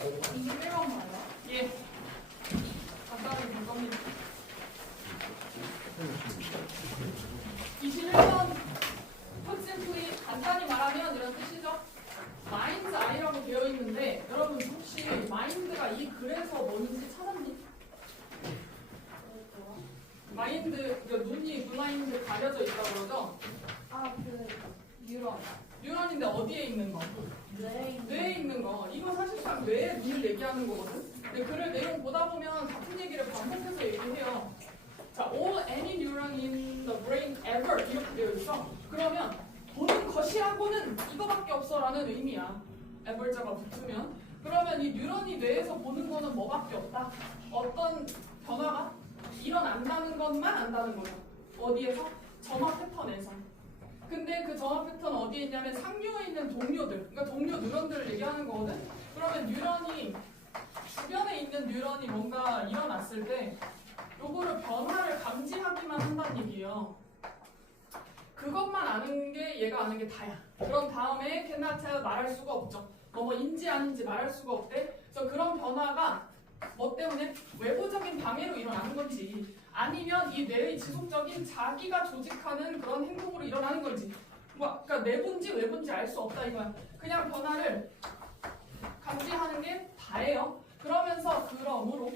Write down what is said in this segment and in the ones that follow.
21번 봐요. 예. 간단히 볼 겁니다. 21번 put simply 간단히 말하면 이런 뜻이죠. 마인드 아이라고 되어 있는데 여러분 혹시 마인드가 이 글에서 뭔지 찾았니? 마인드, 그 눈이 블라인드 가려져 있다고 그러죠? 아, 그 뉴런. 뉴런인데 어디에 있는 거? 뇌에 있는 거. 이거 사실상 뇌에 눈을 얘기하는 거거든. 근데 글을 내용 보다 보면 같은 얘기를 반복해서 얘기해요. 자, all any neuron in the brain ever 이렇게 되어 있어. 그러면 보는 것이라고는 이거밖에 없어라는 의미야. ever자가 붙으면. 그러면 이 뉴런이 뇌에서 보는 거는 뭐밖에 없다. 어떤 변화가 일어난다는 것만 안다는 거죠. 어디에서? 점화 패턴에서. 근데 그 점화 패턴 어디에 있냐면 상류에 있는 동료들, 그러니까 동료 뉴런들을 얘기하는 거거든. 그러면 뉴런이 주변에 있는 뉴런이 뭔가 일어났을 때 요거를 변화를 감지하기만 한다는 얘기예요. 그것만 아는 게 얘가 아는 게 다야. 그럼 다음에 cannot tell 말할 수가 없죠. 뭐인지 아닌지 말할 수가 없대. 그래서 그런 변화가 뭐 때문에 외부적인 방해로 일어나는 건지 아니면 이 뇌의 지속적인 자기가 조직하는 그런 행동으로 일어나는 건지 뭐 그러니까 내부인지 외부인지 알 수 없다 이거야. 그냥 변화를 감지하는 게 다예요. 그러면서 그러므로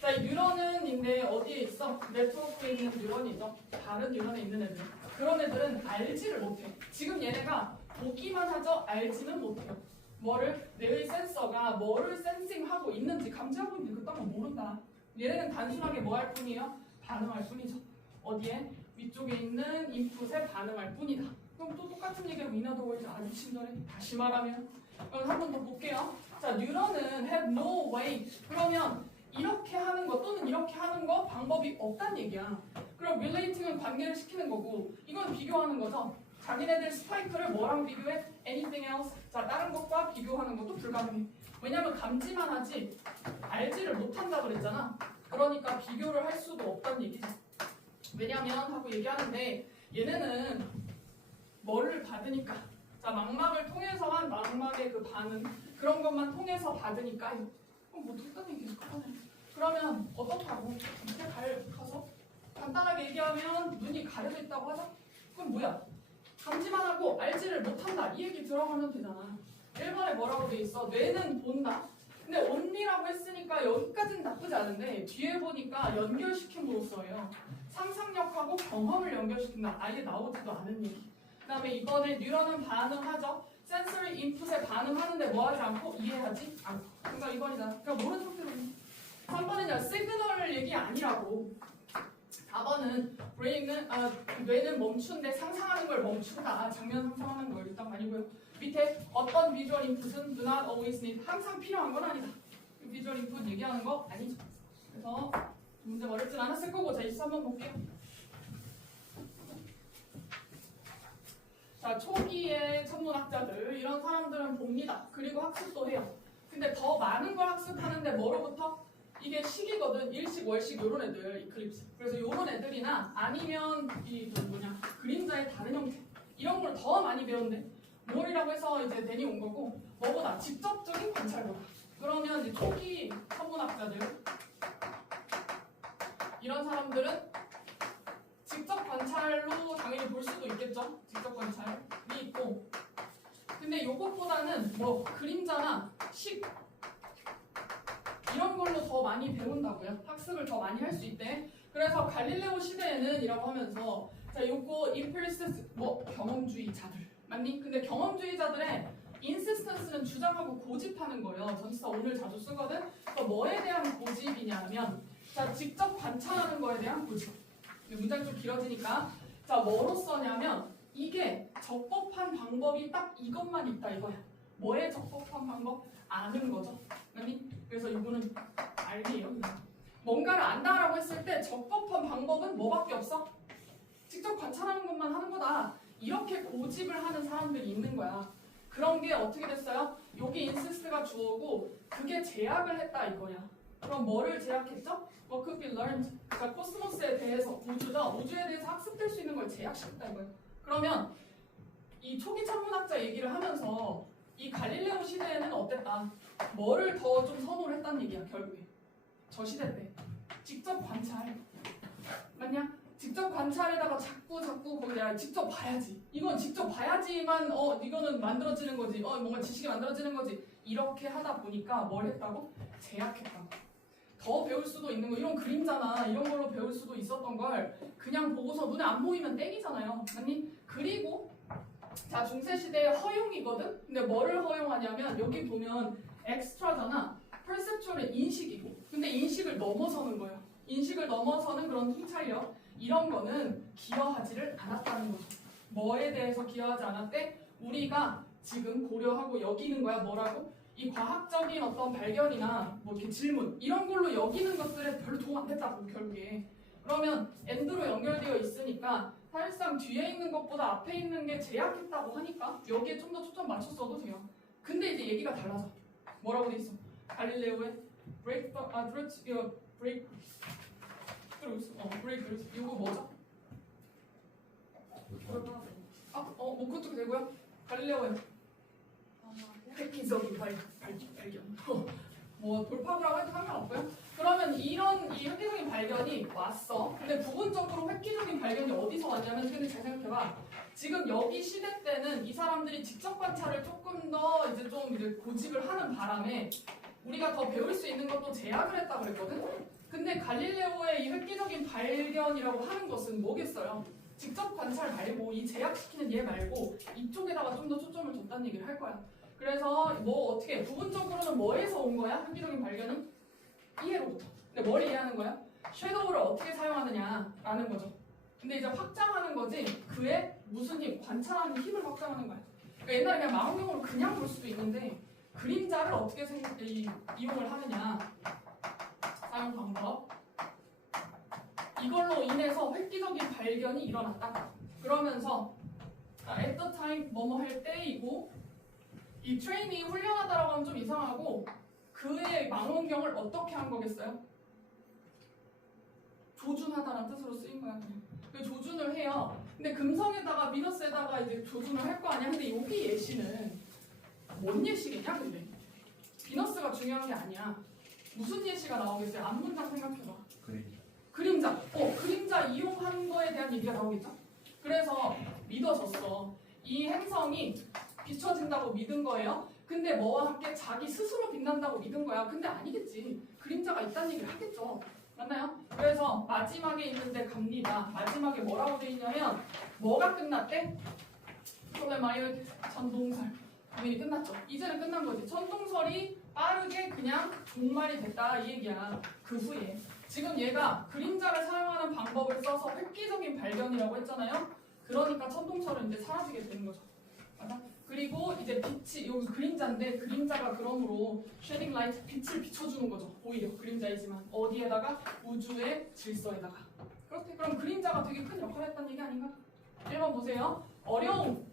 자, 이 뉴런은인데 어디에 있어? 네트워크에 있는 뉴런이죠. 다른 뉴런에 있는 애들. 그런 애들은 알지를 못해. 지금 얘네가 보기만 하죠. 알지는 못해요. 뭐를? 뇌의 센서가 뭐를 센싱하고 있는지 감지하고 있는지 그딴 건 모른다. 얘네는 단순하게 뭐 할 뿐이에요? 반응할 뿐이죠. 어디에? 위쪽에 있는 인풋에 반응할 뿐이다. 그럼 또 똑같은 얘기하고 인하도 보이지 아주 친절해. 다시 말하면 그럼 한 번 더 볼게요. 자, 뉴런은 have no way. 그러면 이렇게 하는 거 또는 이렇게 하는 거 방법이 없다는 얘기야. 그럼 relating은 관계를 시키는 거고 이건 비교하는 거죠. 자기네들 스파이크를 뭐랑 비교해? anything else. 자, 다른 것과 비교하는 것도 불가능해. 왜냐면 감지만 하지 알지를 못한다 그랬잖아. 그러니까 비교를 할 수도 없다는 얘기죠. 왜냐면 하고 얘기하는데 얘네는 뭐를 받으니까 자, 망막을 통해서만 망막의 그 반응 그런 것만 통해서 받으니까 그럼 뭐 똑같은 얘기지 그러네. 그러면 어떻다고? 밑에 가서 간단하게 얘기하면 눈이 가려져 있다고 하자? 그럼 뭐야? 감지만 하고 알지를 못한다 이 얘기 들어가면 되잖아. 1번에 뭐라고 돼 있어? 뇌는 본다. 근데 only라고 했으니까 여기까지는 나쁘지 않은데 뒤에 보니까 연결시킴으로써예요. 상상력하고 경험을 연결시킨다. 아예 나오지도 않은 얘기. 그 다음에 이번에 뉴런은 반응하죠. sensory input에 반응하는데 뭐 하지 않고 이해하지 않고. 그러니까 2번이다. 그러니까 모르는 상태로. 3번은요. 시그널 얘기 아니라고. 4번은 뇌는 멈춘데 상상하는 걸 멈춘다. 장면 상상하는 걸 일단 아니고요. 밑에 어떤 비주얼 인풋은 do not always need. 항상 필요한 건 아니다. 비주얼 인풋 얘기하는 거 아니죠. 그래서 문제 어렵진 않았을 거고 자, 23번 볼게요. 자, 초기의 천문학자들 이런 사람들은 봅니다. 그리고 학습도 해요. 근데 더 많은 걸 학습하는데 뭐로부터? 이게 식이거든. 일식, 월식 요런 애들 이클립스. 그래서 요런 애들이나 아니면 이 그림자의 다른 형태 이런 걸 더 많이 배운대. 뭘이라고 해서 이제 내니 온 거고 뭐보다 직접적인 관찰보다. 그러면 이제 초기 천문학자들 이런 사람들은 직접 관찰로 당연히 볼 수도 있겠죠. 직접 관찰이 있고. 근데 요것보다는 뭐 그림자나 식 이런 걸로 더 많이 배운다고요. 학습을 더 많이 할 수 있대. 그래서 갈릴레오 시대에는 이라고 하면서 자, 요거 인플리스트 뭐 경험주의자들 맞니? 근데 경험주의자들의 인시스턴스는 주장하고 고집하는 거예요. 전치사 오늘 자주 쓰거든. 그래서 뭐에 대한 고집이냐면 자, 직접 관찰하는 거에 대한 고집. 문장이 좀 길어지니까 자, 뭐로써냐면 이게 적법한 방법이 딱 이것만 있다 이거야. 뭐에 적법한 방법? 아는 거죠. 아니? 그래서 이거는 알기예요. 뭔가를 안다라고 했을 때 적법한 방법은 뭐밖에 없어? 직접 관찰하는 것만 하는 거다. 이렇게 고집을 하는 사람들이 있는 거야. 그런 게 어떻게 됐어요? 여기 insist가 주어고 그게 제약을 했다 이거야. 그럼 뭐를 제약했죠? What could be learned? 그러니까 코스모스에 대해서 우주죠. 우주에 대해서 학습될 수 있는 걸 제약시켰다 이거야. 그러면 이 초기 천문학자 얘기를 하면서 이 갈릴레오 시대에는 어땠다? 뭐를 더 좀 선호를 했다는 얘기야 결국에. 저 시대 때 직접 관찰 맞냐? 직접 관찰에다가 자꾸 거기 내가 직접 봐야지. 이건 직접 봐야지만 이거는 만들어지는 거지. 뭔가 지식이 만들어지는 거지. 이렇게 하다 보니까 뭘 했다고? 제약했다고. 더 배울 수도 있는 거 이런 그림자나 이런 걸로 배울 수도 있었던 걸 그냥 보고서 눈에 안 보이면 땡이잖아요. 아니 그리고 자 중세 시대의 허용이거든. 근데 뭐를 허용하냐면 여기 보면 엑스트라잖아. perceptual은 인식이고. 근데 인식을 넘어서는 거야. 인식을 넘어서는 그런 통찰력 이런 거는 기여하지를 않았다는 거죠. 뭐에 대해서 기여하지 않았대? 우리가 지금 고려하고 여기는 거야. 뭐라고? 이 과학적인 어떤 발견이나 뭐 이렇게 질문 이런 걸로 여기는 것들에 별로 도움 안 됐다고 결국에. 그러면 엔드로 연결되어 있으니까 사실상 뒤에 있는 것보다 앞에 있는 게 제약했다고 하니까 여기에 좀 더 초점 맞췄어도 돼요. 근데 이제 얘기가 달라져. 뭐라고 돼 있어? 갈릴레오의 breakthroughs 이거 뭐죠? 뭐 그것도 되고요. 갈릴레오의 획기적인 발견. 뭐 돌파구라고 해도 상관없고요. 그러면 이런 이 획기적인 발견이 왔어. 근데 부분적으로 획기적인 발견이 어디서 왔냐면 근데 잘 생각해봐. 지금 여기 시대 때는 이 사람들이 직접 관찰을 조금 더 이제 좀 이제 고집을 하는 바람에 우리가 더 배울 수 있는 것도 제약을 했다고 그랬거든. 근데 갈릴레오의 이 획기적인 발견이라고 하는 것은 뭐겠어요? 직접 관찰 말고 이 제약시키는 얘 말고 이쪽에다가 좀 더 초점을 뒀다는 얘기를 할 거야. 그래서 뭐 어떻게 부분적으로는 뭐에서 온 거야? 획기적인 발견은 이해로부터. 근데 뭘 이해하는 거야? 섀도우를 어떻게 사용하느냐라는 거죠. 근데 이제 확장하는 거지 그의 무슨 힘, 관찰하는 힘을 확장하는 거야. 그러니까 옛날에 그냥 망원경으로 그냥 볼 수도 있는데 그림자를 어떻게 이용을 하느냐 사용 방법 이걸로 인해서 획기적인 발견이 일어났다. 그러면서 at the time 뭐뭐 할 때이고 이 트레이닝이 훈련하다라고 하면 좀 이상하고 그의 망원경을 어떻게 한 거겠어요? 조준하다라는 뜻으로 쓰인 거야. 조준을 해요. 근데 금성에다가 비너스에다가 이제 조준을 할 거 아니야. 근데 여기 예시는 뭔 예시겠냐? 근데 비너스가 중요한 게 아니야. 무슨 예시가 나오겠어요? 앞문장 생각해봐. 그림자. 그림자 이용한 거에 대한 얘기가 나오겠죠? 그래서 믿어졌어. 이 행성이 비춰진다고 믿은 거예요. 근데 뭐와 함께 자기 스스로 빛난다고 믿은 거야. 근데 아니겠지. 그림자가 있다는 얘기를 하겠죠. 맞나요? 그래서 마지막에 있는데 갑니다. 마지막에 뭐라고 돼 있냐면 뭐가 끝났대? 프로레마이어 전동설. 당연히 끝났죠. 이제는 끝난 거지. 천동설이 빠르게 그냥 종말이 됐다 이 얘기야. 그 후에 지금 얘가 그림자를 사용하는 방법을 써서 획기적인 발견이라고 했잖아요. 그러니까 천동설은 이제 사라지게 되는 거죠. 맞아? 그리고 이제 빛이 여기 그림자인데 그림자가 그러므로 쉐딩 라이트 빛을 비춰주는 거죠. 오히려 그림자이지만 어디에다가 우주의 질서에다가. 그렇대. 그럼 그림자가 되게 큰 역할을 했다는 얘기 아닌가? 1번 보세요. 어려움.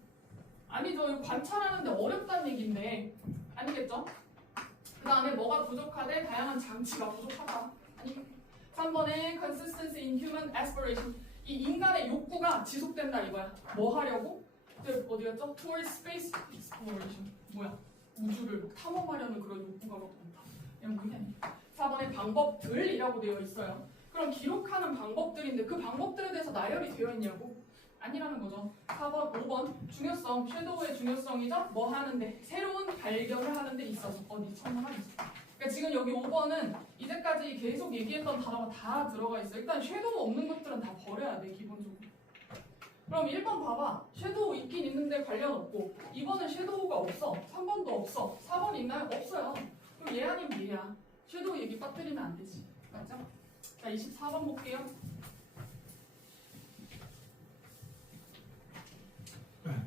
아니죠. 이거 관찰하는데 어렵다는 얘기인데 아니겠죠? 그 다음에 뭐가 부족하대? 다양한 장치가 부족하다. 아니 3번에 consistency in human aspiration. 이 인간의 욕구가 지속된다 이거야. 뭐 하려고? 어디 갔죠? Towards space exploration. 뭐야? 우주를 탐험하려는 그런 욕구가 막 많다. 이런 거 아니야. 4번에 방법들이라고 되어 있어요. 그럼 기록하는 방법들인데 그 방법들에 대해서 나열이 되어 있냐고? 아니라는 거죠. 4번, 5번 중요성, 섀도우의 중요성이죠. 뭐 하는데? 새로운 발견을 하는데 있어서 어디 천문하고 있어. 그러니까 지금 여기 5번은 이제까지 계속 얘기했던 단어가 다 들어가 있어. 일단 섀도우 없는 것들은 다 버려야 돼 기본적으로. 그럼 1번 봐봐. 섀도우 있긴 있는데 관련 없고 2번은 섀도우가 없어. 3번도 없어. 4번 있나요? 없어요. 그럼 얘 아니면 얘야. 섀도우 얘기 빠뜨리면 안 되지. 맞죠? 자 24번 볼게요.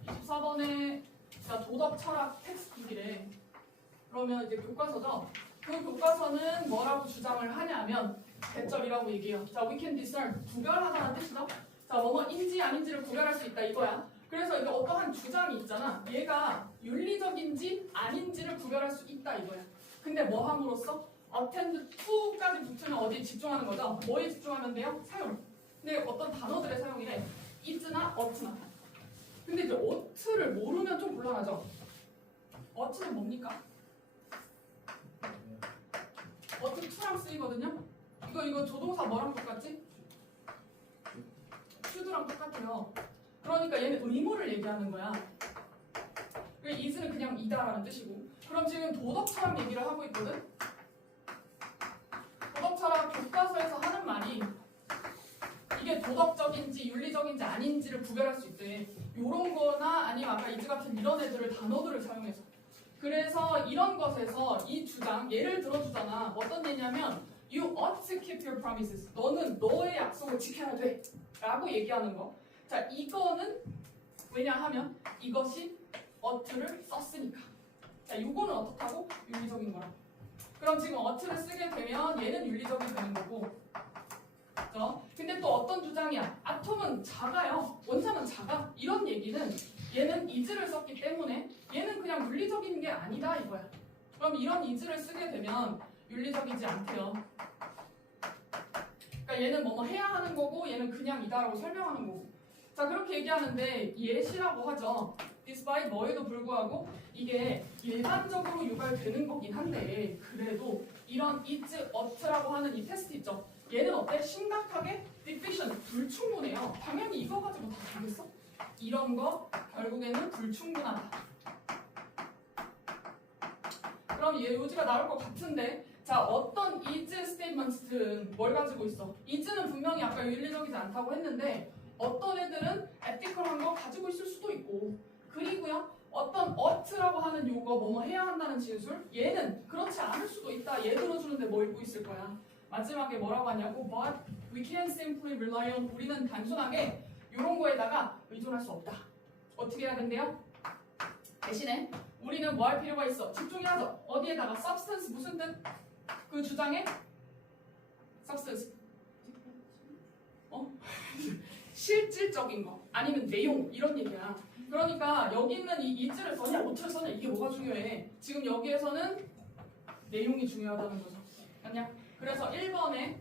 24번에 자 도덕 철학 텍스트북이래. 그러면 이제 교과서죠. 그 교과서는 뭐라고 주장을 하냐면 대절이라고 얘기해요. 자 we can discern 구별하다는 뜻이죠. 자, 뭐뭐인지 아닌지를 구별할 수 있다 이거야. 그래서 이게 어떠한 주장이 있잖아. 얘가 윤리적인지 아닌지를 구별할 수 있다 이거야. 근데 뭐 함으로써? attend to까지 붙으면 어디에 집중하는 거죠? 뭐에 집중하면 돼요? 사용. 근데 어떤 단어들의 사용이래. is나 ought나. 근데 이제 ought를 모르면 좀 곤란하죠. 어트는 뭡니까? 어트 2랑 쓰이거든요? 이거 조동사 뭐랑 똑같지? should랑 똑같아요. 그러니까 얘는 의무를 얘기하는 거야. is는 그냥 이다라는 뜻이고. 그럼 지금 도덕철학 얘기를 하고 있거든? 도덕철학 교과서에서 하는 말이 이게 도덕적인지 윤리적인지 아닌지를 구별할 수 있대. 요런 거나 아니면 아까 이즈 같은 이런 애들을 단어들을 사용해서. 그래서 이런 것에서 이 주장, 예를 들어주잖아. 어떤 예냐면 You ought to keep your promises. 너는 너의 약속을 지켜야 돼. 라고 얘기하는 거. 자, 이거는 왜냐하면 이것이 ough트를 썼으니까. 자, 이거는 어떻다고? 윤리적인 거라. 그럼 지금 ough트를 쓰게 되면 얘는 윤리적이 되는 거고. 그죠? 근데 또 어떤 주장이야? 아톰은 작아요. 원자는 작아. 이런 얘기는 얘는 is를 썼기 때문에 얘는 그냥 윤리적인 게 아니다 이거야. 그럼 이런 is를 쓰게 되면 윤리적이지 않대요. 그러니까 얘는 뭐뭐 해야 하는 거고 얘는 그냥 이다라고 설명하는 거고. 자, 그렇게 얘기하는데 예시라고 하죠. despite 뭐에도 불구하고 이게 일반적으로 유발되는 거긴 한데 그래도 이런 is, ought라고 하는 이 테스트 있죠. 얘는 어때? 심각하게 deficient, 불충분해요. 당연히 이거 가지고 다 되겠어? 이런 거 결국에는 불충분하다. 그럼 얘 요지가 나올 것 같은데 자, 어떤 is statements든 뭘 가지고 있어? is는 분명히 아까 윤리적이지 않다고 했는데 어떤 애들은 ethical한 거 가지고 있을 수도 있고 그리고요 어떤 ought라고 하는 요거 뭐뭐 해야 한다는 진술 얘는 그렇지 않을 수도 있다. 얘 들어주는데 뭐 읽고 있을 거야? 마지막에 뭐라고 하냐고 But we can't simply rely on 우리는 단순하게 이런 거에다가 의존할 수 없다. 어떻게 해야 된대요? 대신에 우리는 뭐 할 필요가 있어? 집중해야죠. 어디에다가 substance 무슨 뜻? 그 주장에 substance 실질적인 거 아니면 내용 이런 얘기야. 그러니까 여기 있는 이 is를 써냐 ought 써냐 이게 뭐가 중요해? 지금 여기에서는 내용이 중요하다는 거죠. 아니야? 그래서 1번에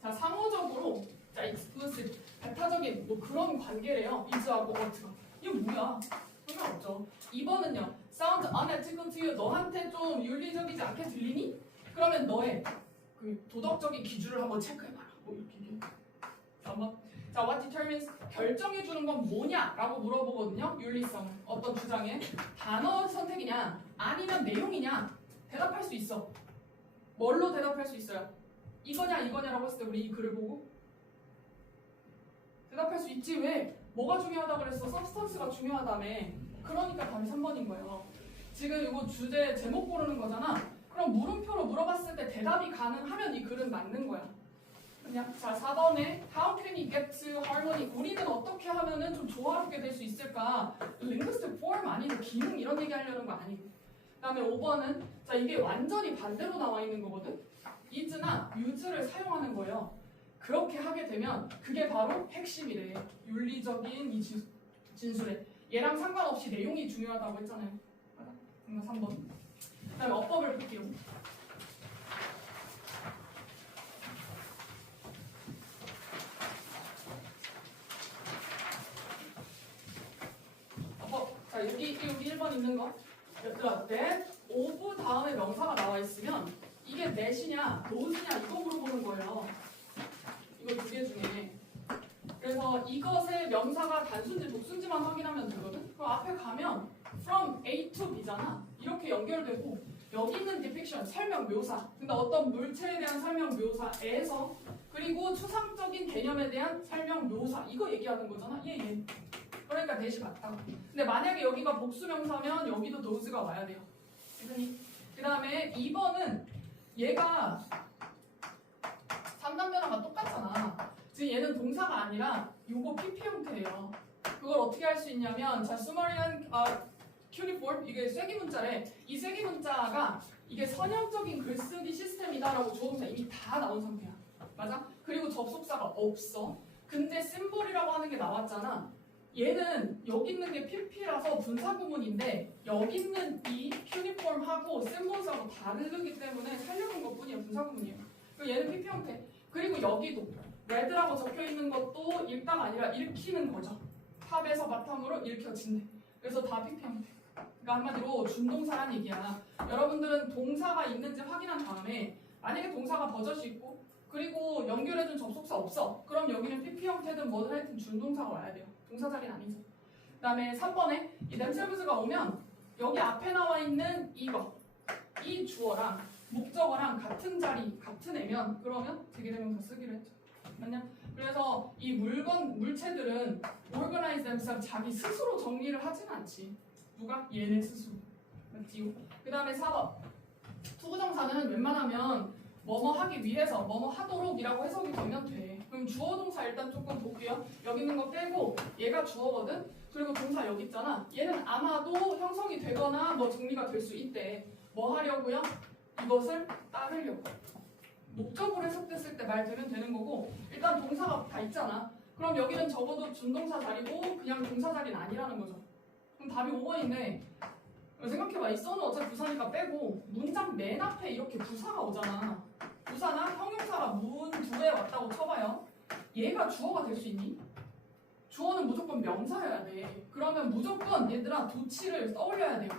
자 상호적으로 자 exclusive 배타적인 뭐 그런 관계래요. is하고 ought가. 이거 뭐야? 상관없죠. 2번은요. sound unethical to you. 너한테 좀 윤리적이지 않게 들리니? 그러면 너의 그 도덕적인 기준을 한번 체크해봐라. 뭐 이렇게 얘기해. 3번. 자, what determines 결정해주는 건 뭐냐라고 물어보거든요. 윤리성 어떤 주장에 단어 선택이냐 아니면 내용이냐 대답할 수 있어. 뭘로 대답할 수 있어요? 이거냐 이거냐라고 했을 때 우리 이 글을 보고 대답할 수 있지. 왜? 뭐가 중요하다고 그랬어? 서브스턴스가 중요하다며. 그러니까 답이 3번인 거예요. 지금 이거 주제 제목 고르는 거잖아. 그럼 물음표로 물어봤을 때 대답이 가능하면 이 글은 맞는 거야. 그냥 자 4번에 How can you get to harmony? 우리는 어떻게 하면은 좀 조화롭게 될 수 있을까? linguistic form 아니고 기능 이런 얘기 하려는 거 아니고. 그 다음에 5번은 자 이게 완전히 반대로 나와 있는 거거든. is나 use를 사용하는 거예요. 그렇게 하게 되면 그게 바로 핵심이래. 윤리적인 이 진술에 얘랑 상관없이 내용이 중요하다고 했잖아요. 그러니까 3번. 그 다음에 어법을 볼게요. 자 여기 1번 있는 거. 얘들아, that of 다음에 명사가 나와 있으면 이게 that이냐 nose냐 이거 물어보는 거예요. 이거 두 개 중에. 그래서 이것의 명사가 단순지 복순지만 확인하면 되거든. 그럼 앞에 가면 from A to B잖아. 이렇게 연결되고 여기 있는 depiction 설명 묘사. 근데 어떤 물체에 대한 설명 묘사에서 그리고 추상적인 개념에 대한 설명 묘사 이거 얘기하는 거잖아. 예. 그러니까 대시 맞다. 근데 만약에 여기가 복수명사면 여기도 nose가 와야 돼요. 그 다음에 2번은 얘가 3단변화가 똑같잖아. 지금 얘는 동사가 아니라 요거 PP 형태예요. 그걸 어떻게 할 수 있냐면 자 수머리한 큐니폼 이게 쐐기문자래. 이 쐐기문자가 이게 선형적인 글쓰기 시스템이다라고 조동사 이미 다 나온 상태야. 맞아? 그리고 접속사가 없어. 근데 심볼이라고 하는 게 나왔잖아. 얘는 여기 있는 게 PP라서 분사구문인데 여기 있는 이 큐니폼하고 심볼하고 다르기 때문에 살려놓은 것뿐이야. 분사구문이에요. 그리고 얘는 PP 형태. 그리고 여기도 레드라고 적혀있는 것도 읽다가 아니라 읽히는 거죠. 탑에서 바텀으로 읽혀진대. 그래서 다 PP 형태. 그러니까 한마디로 준동사란 얘기야. 여러분들은 동사가 있는지 확인한 다음에 만약에 동사가 버젓이 있고 그리고 연결해준 접속사 없어. 그럼 여기는 PP 형태든 뭐든 하여튼 준동사가 와야 돼요. 동사 자리는 아니죠. 그 다음에 3번에 이 themselves가 오면 여기 앞에 나와 있는 이거 이 주어랑 목적어랑 같은 자리, 같은 애면 그러면 대개대명사 쓰기로 했죠. 맞냐? 그래서 이 물체들은 organize themselves 자기 스스로 정리를 하진 않지. 누가? 얘네 스스로. 맞지요? 그 다음에 4번 투부정사는 웬만하면 뭐뭐 하기 위해서 뭐뭐 하도록 이라고 해석이 되면 돼. 그럼 주어 동사 일단 조금 볼게요. 여기 있는 거 빼고 얘가 주어거든. 그리고 동사 여기 있잖아. 얘는 아마도 형성이 되거나 뭐 정리가 될 수 있대. 뭐 하려고요? 이것을 따르려고. 목적으로 해석됐을 때 말 되면 되는 거고 일단 동사가 다 있잖아. 그럼 여기는 적어도 준동사 자리고 그냥 동사 자리는 아니라는 거죠. 그럼 답이 5번인데 생각해봐. 이 써는 어차피 부사니까 빼고 문장 맨 앞에 이렇게 부사가 오잖아. 부사나 형용사가 문 뒤에 왔다고 쳐봐요. 얘가 주어가 될 수 있니? 주어는 무조건 명사여야 돼. 그러면 무조건 얘들아 도치를 떠올려야 돼요.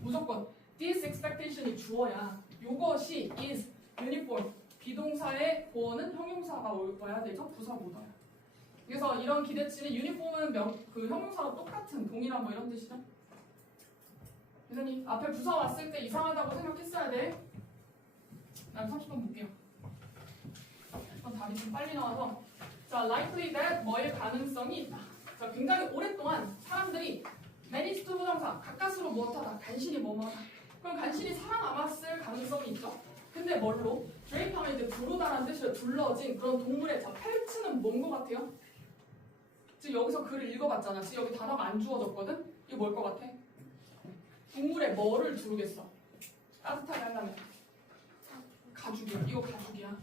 무조건 this expectation이 주어야. 요것이 is uniform 비동사의 보어는 형용사가 와야 되죠. 부사보다. 그래서 이런 기대치는 uniform은 그 형용사와 똑같은 동일한 뭐 이런 뜻이죠. 교수님 앞에 부사 왔을 때 이상하다고 생각했어야 돼. 난 30번 볼게요. 이건 답이 좀 빨리 나와서 자, likely that 뭐일 가능성이 있다. 자, 굉장히 오랫동안 사람들이 many 투부정사 가까스로 무엇하다 간신히 뭐뭐하다. 그럼 간신히 살아남았을 가능성이 있죠. 근데 뭘로? 드레이프하면 이제 두르다라는 뜻으로 둘러진 그런 동물의 자, 펠츠는 뭔 것 같아요? 지금 여기서 글을 읽어봤잖아. 지금 여기 단어가 안 주어졌거든? 이거 뭘 것 같아? 동물의 뭐를 두르겠어? 따뜻하게 하려면 가죽이야. 이거 가죽이야.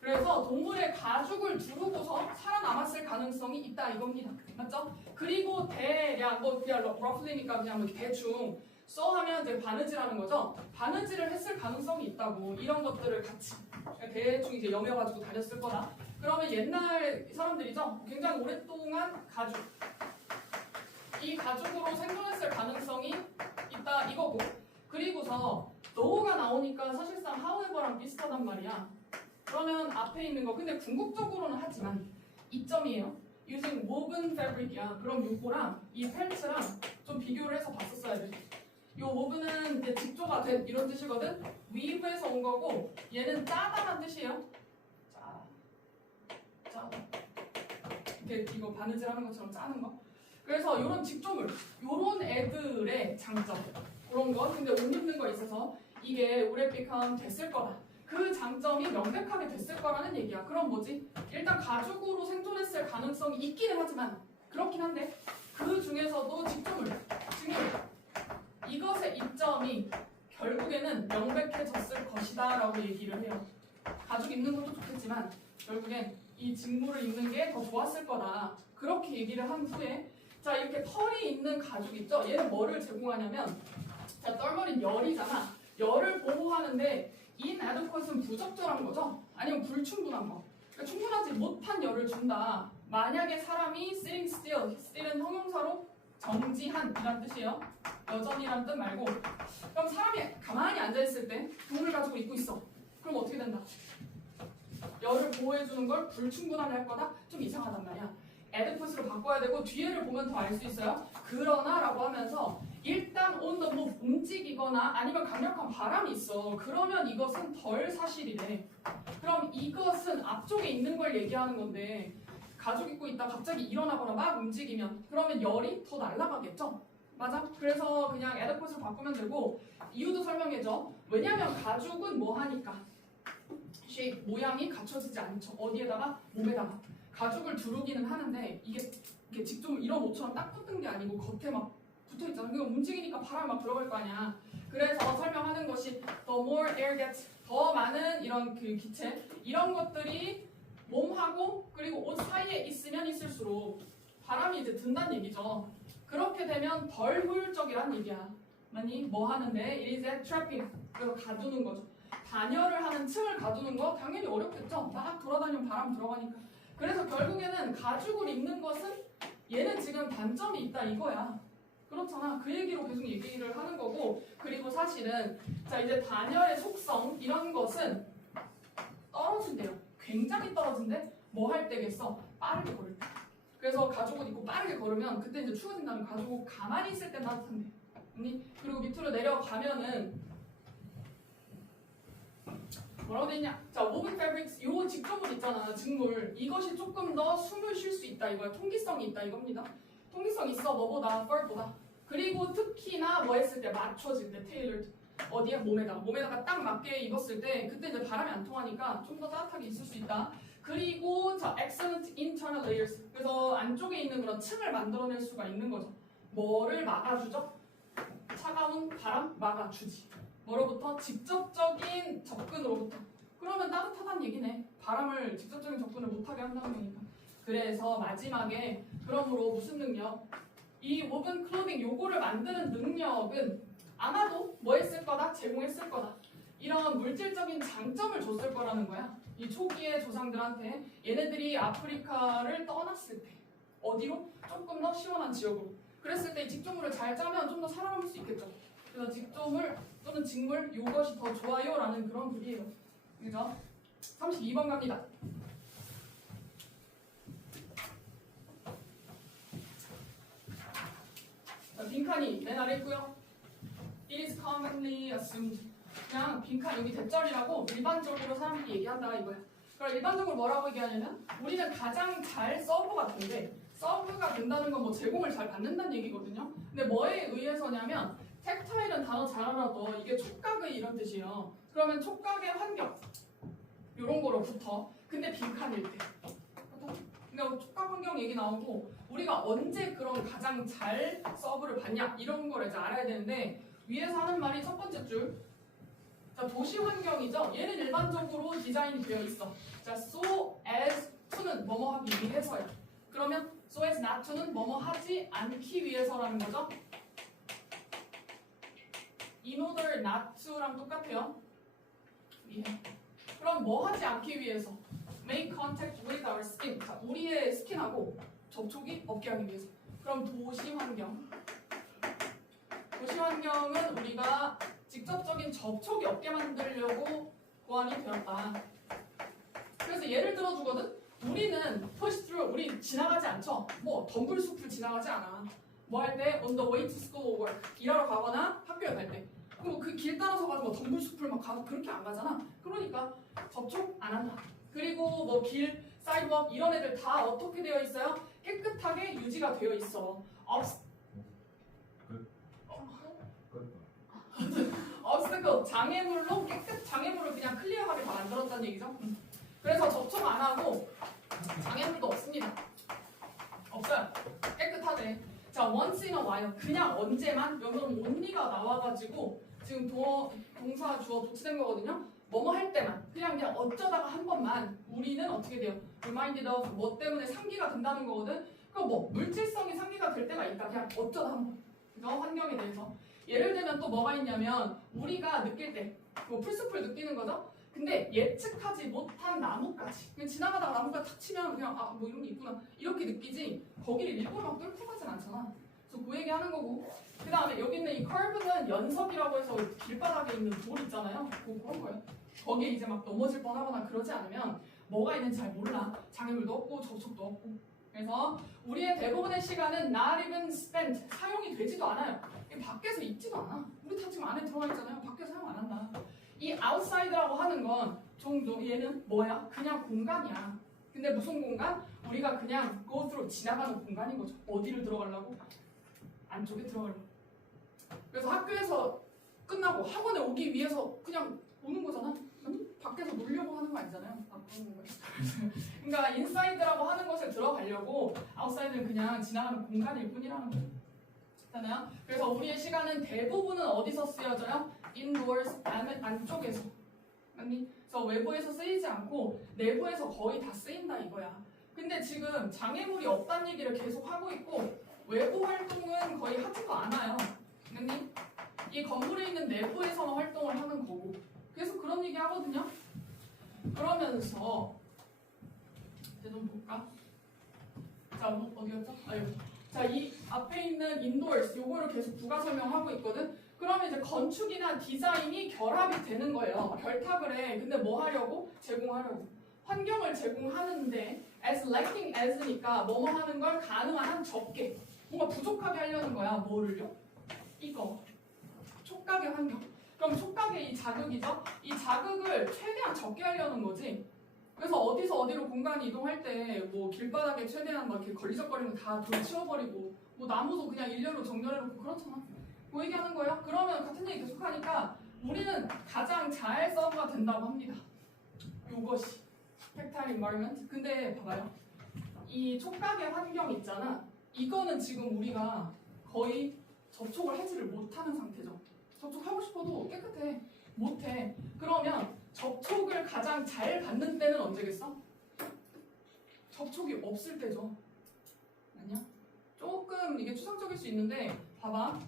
그래서 동물의 가죽을 두르고서 살아남았을 가능성이 있다 이겁니다. 맞죠? 그리고 대략 뭐 그냥 roughly니까 그냥 뭐 대충 하면 이제 바느질하는 거죠. 바느질을 했을 가능성이 있다고 이런 것들을 같이 대충 이제 여며가지고 다녔을 거다. 그러면 옛날 사람들이죠. 굉장히 오랫동안 가죽 이 가죽으로 생존했을 가능성이 있다 이거고 그리고서 너가 나오니까 사실상 however랑 비슷하단 말이야. 그러면 앞에 있는 거 근데 궁극적으로는 하지만 이점이에요. using woven fabric이야. 그럼 요거랑 이 펠츠랑 좀 비교를 해서 봤었어야 돼. 요 woven은 이제 직조가 된 이런 뜻이거든. weave에서 온 거고 얘는 짜다란 뜻이에요. 짜다. 이렇게 이거 바느질하는 것처럼 짜는 거. 그래서 요런 직조물, 요런 애들의 장점 그런 거. 근데 옷 입는 거 있어서 이게 오래 become 됐을 거다. 그 장점이 명백하게 됐을 거라는 얘기야. 그럼 뭐지? 일단 가죽으로 생존했을 가능성이 있기는 하지만 그렇긴 한데 그 중에서도 직조물, 증물 이것의 이점이 결국에는 명백해졌을 것이다 라고 얘기를 해요. 가죽 입는 것도 좋겠지만 결국엔 이 직물을 입는 게 더 좋았을 거다. 그렇게 얘기를 한 후에 자 이렇게 털이 있는 가죽 있죠? 얘는 뭐를 제공하냐면 자 떨머린 열이잖아. 열을 보호하는데 inadequate는 부적절한 거죠? 아니면 불충분한 거. 그러니까 충분하지 못한 열을 준다. 만약에 사람이 sitting still, still은 형용사로 정지한 이란 뜻이에요. 여전이란 뜻 말고 그럼 사람이 가만히 앉아있을 때 동물 가죽을 입고 있어. 그럼 어떻게 된다? 열을 보호해주는 걸 불충분하게 할 거다? 좀 이상하단 말이야. adequate로 바꿔야 되고 뒤에를 보면 더 알 수 있어요. 그러나 라고 하면서 일단 on the move 움직이거나 아니면 강력한 바람이 있어. 그러면 이것은 덜 사실이래. 그럼 이것은 앞쪽에 있는 걸 얘기하는 건데 가죽 입고 있다 갑자기 일어나거나 막 움직이면 그러면 열이 더 날아가겠죠? 맞아? 그래서 그냥 adequate로 바꾸면 되고 이유도 설명해줘. 왜냐면 가죽은 뭐 하니까 shape, 모양이 갖춰지지 않죠. 어디에다가? 몸에다가. 가죽을 두르기는 하는데 이게 직접 이런 옷처럼 딱 붙은 게 아니고 겉에 막 붙어있잖아. 그러니까 움직이니까 바람 막 들어갈 거 아니야. 그래서 설명하는 것이 the more air gets 더 많은 이런 그 기체 이런 것들이 몸하고 그리고 옷 사이에 있으면 있을수록 바람이 이제 든다는 얘기죠. 그렇게 되면 덜 효율적이란 얘기야. 아니 뭐 하는데 it is at trapping 그래서 가두는 거죠. 단열을 하는 층을 가두는 거 당연히 어렵겠죠. 막 돌아다니면 바람 들어가니까. 그래서 결국에는 가죽을 입는 것은 얘는 지금 단점이 있다 이거야. 그렇잖아. 그 얘기로 계속 얘기를 하는 거고 그리고 사실은 자 이제 단열의 속성 이런 것은 떨어진대요. 굉장히 떨어진대. 뭐 할 때겠어? 빠르게 걸을 때. 그래서 가죽옷 입고 빠르게 걸으면 그때 이제 추워진다면 가죽옷 가만히 있을 때 따뜻한데. 그리고 밑으로 내려가면은 뭐라고 돼있냐? 자, woven fabrics 요 직접물 있잖아. 직물. 이것이 조금 더 숨을 쉴 수 있다 이거야. 통기성이 있다 이겁니다. 통기성 있어. 뭐보다? fur보다. 그리고 특히나 뭐 했을 때 맞춰질 때 tailored 어디에? 몸에다가 딱 맞게 입었을 때 그때 이제 바람이 안 통하니까 좀 더 따뜻하게 있을 수 있다. 그리고 자 excellent internal layers 그래서 안쪽에 있는 그런 층을 만들어낼 수가 있는 거죠. 뭐를 막아주죠? 차가운 바람 막아주지. 뭐로부터? 직접적인 접근으로부터. 그러면 따뜻하다는 얘기네. 바람을 직접적인 접근을 못하게 한다는 거니까. 그래서 마지막에 그러므로 무슨 능력? 이 woven clothing 요거를 만드는 능력은 아마도 뭐 했을 거다? 제공했을 거다. 이런 물질적인 장점을 줬을 거라는 거야. 이 초기의 조상들한테 얘네들이 아프리카를 떠났을 때 어디로? 조금 더 시원한 지역으로. 그랬을 때 이 직조물을 잘 짜면 좀 더 살아남을 수 있겠죠. 그래서 직조물 또는 직물 요것이 더 좋아요 라는 그런 글이에요. 그죠? 32번 갑니다. 자, 빈칸이 맨 아래 있고요. It is commonly assumed. 그냥 빈칸 여기 대절이라고 일반적으로 사람들이 얘기한다 이거야. 그럼 일반적으로 뭐라고 얘기하냐면 우리는 가장 잘 서브가 된대. 서브가 된다는 건 뭐 제공을 잘 받는다는 얘기거든요. 근데 뭐에 의해서냐면 텍타일은 단어 잘 알아도 이게 촉각의 이런 뜻이에요. 그러면 촉각의 환경 이런 거로 붙어. 근데 빈칸일 때. 그러니까 촉각 환경 얘기 나오고 우리가 언제 그런 가장 잘 서브를 받냐 이런 걸 이제 알아야 되는데 위에서 하는 말이 첫 번째 줄. 자, 도시 환경이죠. 얘는 일반적으로 디자인이 되어 있어. 자, so as to는 뭐뭐 하기 위해서야. 그러면 so as not to는 뭐뭐 하지 않기 위해서라는 거죠. in order not to랑 똑같아요. 위해. 그럼 뭐 하지 않기 위해서? make contact with our skin. 자, 우리의 스킨하고 접촉이 없게 하기 위해서. 그럼 도시 환경. 도시 환경은 우리가 직접적인 접촉이 없게 만들려고 고안이 되었다. 그래서 예를 들어주거든. 우리는 push through, 우리 지나가지 않죠. 뭐 덤불 숲을 지나가지 않아. 뭐 할 때 on the way to school or work 일하러 가거나 학교에 갈 때. 그럼 그 길 따라서 가지고 덤불 숲을 막 가서 그렇게 안 가잖아. 그러니까 접촉 안 한다. 그리고 뭐 길, 사이드워크 이런 애들 다 어떻게 되어 있어요? 깨끗하게 유지가 되어 있어. obstacle 장애물로 장애물을 그냥 클리어하게 다 만들었다는 얘기죠. 그래서 접촉 안 하고 장애물도 없습니다. 없어요. 깨끗하대. 자, once in a while 그냥 언제만 여기는 only가 나와가지고 지금 동사 주어 도치된 거거든요. 뭐뭐 할 때만 그냥 어쩌다가 한 번만 우리는 어떻게 돼요? reminded of 뭐 때문에 상기가 된다는 거거든. 그럼 뭐 물질성이 상기가 될 때가 있다. 그냥 어쩌다 한 번. 그죠? 환경에 대해서. 예를 들면 또 뭐가 있냐면 우리가 느낄 때 뭐 풀숲을 느끼는 거죠. 근데 예측하지 못한 나뭇가지 그냥 지나가다가 나뭇가지 탁 치면 그냥 아 뭐 이런 게 있구나 이렇게 느끼지 거기를 일부러 막 뚫고 가진 않잖아. 그래서 그 얘기 하는 거고 그 다음에 여기 있는 이 커브는 연석이라고 해서 길바닥에 있는 돌 있잖아요. 그런 거예요. 거기에 이제 막 넘어질 뻔하거나 그러지 않으면 뭐가 있는지 잘 몰라. 장애물도 없고 접촉도 없고. 그래서 우리의 대부분의 시간은 not even spent 사용이 되지도 않아요. 밖에서 있지도 않아. 우리 다 지금 안에 들어가 있잖아요. 밖에 사용 안 한다. 이 outside라고 하는 건 종종 얘는 뭐야? 그냥 공간이야. 근데 무슨 공간? 우리가 그냥 go through 지나가는 공간인 거죠. 어디를 들어가려고? 안쪽에 들어가려고. 그래서 학교에서 끝나고 학원에 오기 위해서 그냥 오는 거잖아. 밖에서 놀려고 하는 거 아니잖아요. 아, 그런 건가요? 그러니까 인사이드라고 하는 것을 들어가려고 아웃사이드는 그냥 지나가는 공간일 뿐이라는 거죠. 있잖아요. 그래서 우리의 시간은 대부분은 어디서 쓰여져요? indoors, 안쪽에서. 그래서 외부에서 쓰이지 않고 내부에서 거의 다 쓰인다 이거야. 근데 지금 장애물이 없다는 얘기를 계속 하고 있고 외부 활동은 거의 하지도 않아요. 이 건물에 있는 내부에서만 활동을 하는 거고. 그래서 그런 얘기 하거든요. 그러면서 이제 좀 볼까? 자, 어디였죠? 아, 여기. 자, 이 앞에 있는 indoors 요거를 계속 부가 설명하고 있거든. 그러면 이제 건축이나 디자인이 결합이 되는 거예요. 결탁을 해. 근데 뭐 하려고? 제공하려고. 환경을 제공하는데 as lacking as니까 뭐뭐 하는 걸 가능한 한 적게 뭔가 부족하게 하려는 거야. 뭐를요? 이거 촉각의 환경. 그럼 촉각의 이 자극이죠? 이 자극을 최대한 적게 하려는 거지. 그래서 어디서 어디로 공간 이동할 때 뭐 길바닥에 최대한 막 이렇게 걸리적거리는 거 다 돌 치워버리고 뭐 나무도 그냥 일렬로 정렬해놓고 그렇잖아. 뭐 얘기하는 거예요? 그러면 같은 얘기 계속하니까 우리는 가장 잘 서브가 된다고 합니다. 요것이 tactile environment. 근데 봐봐요. 이 촉각의 환경 있잖아. 이거는 지금 우리가 거의 접촉을 하지를 못하는 상태죠. 접촉하고 싶어도 깨끗해. 못해. 그러면 접촉을 가장 잘 받는 때는 언제겠어? 접촉이 없을 때죠. 아니야? 조금 이게 추상적일 수 있는데 봐봐.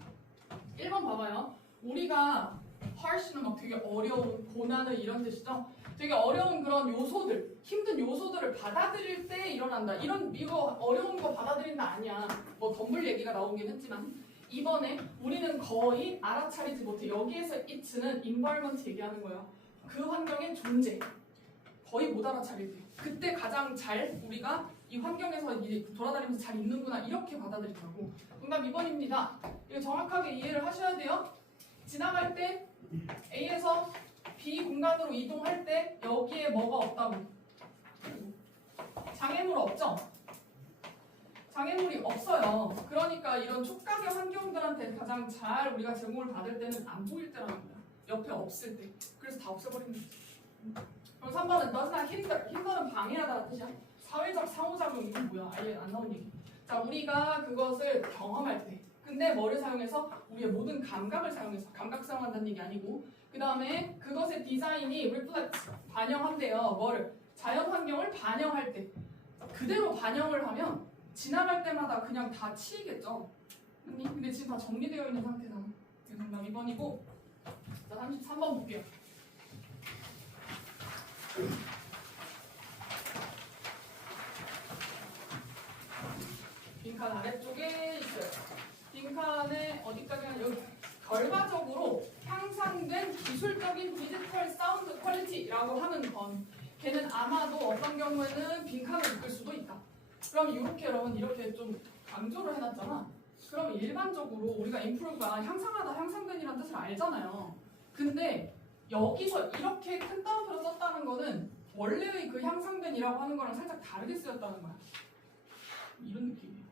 1번 봐봐요. 우리가 harsh는 막 되게 어려운, 고난을 이런 뜻이죠. 되게 어려운 그런 요소들, 힘든 요소들을 받아들일 때 일어난다. 이거 어려운 거 받아들인다 아니야. 뭐 덤블 얘기가 나오긴 했지만 이번에 우리는 거의 알아차리지 못해. 여기에서 it는 environment 얘기하는 거예요. 그 환경의 존재. 거의 못 알아차릴 때. 그때 가장 잘 우리가 이 환경에서 돌아다니면서 잘 있는구나 이렇게 받아들이더라고. 정답 2번입니다. 이거 정확하게 이해를 하셔야 돼요. 지나갈 때 A에서 B 공간으로 이동할 때 여기에 뭐가 없다고? 장애물 없죠? 장애물이 없어요. 그러니까 이런 촉각의 환경들한테 가장 잘 우리가 제공을 받을 때는 안 보일 때라는 거야. 옆에 없을 때. 그래서 다 없애버리는 거지. 그럼 3번은 does not hinder. hinder는 방해하다는 뜻이야. 사회적 상호작용 이건 뭐야? 아예 안 나온 얘기. 자, 우리가 그것을 경험할 때. 근데 뭐를 사용해서? 우리의 모든 감각을 사용해서. 감각 사용한다는 얘기 아니고. 그 다음에 그것의 디자인이 reflect, 반영한대요. 뭐를? 자연 환경을 반영할 때. 그대로 반영을 하면 지나갈 때마다 그냥 다 치이겠죠. 근데 지금 다 정리되어 있는 상태잖아. 이게 정답 2번이고. 자, 33번 볼게요. 빈칸 아래쪽에 있어요. 빈칸에 어디까지 하냐? 여기 결과적으로 향상된 기술적인 디지털 사운드 퀄리티라고 하는 건 걔는 아마도 어떤 경우에는 빈칸을 묶을 수도 있다. 그럼 이렇게 여러분 이렇게 좀 강조를 해놨잖아. 그러면 일반적으로 우리가 improve가 향상하다, 향상된이라는 뜻을 알잖아요. 근데 여기서 이렇게 큰 따옴표로 썼다는 거는 원래의 그 향상된이라고 하는 거랑 살짝 다르게 쓰였다는 거야. 이런 느낌이야.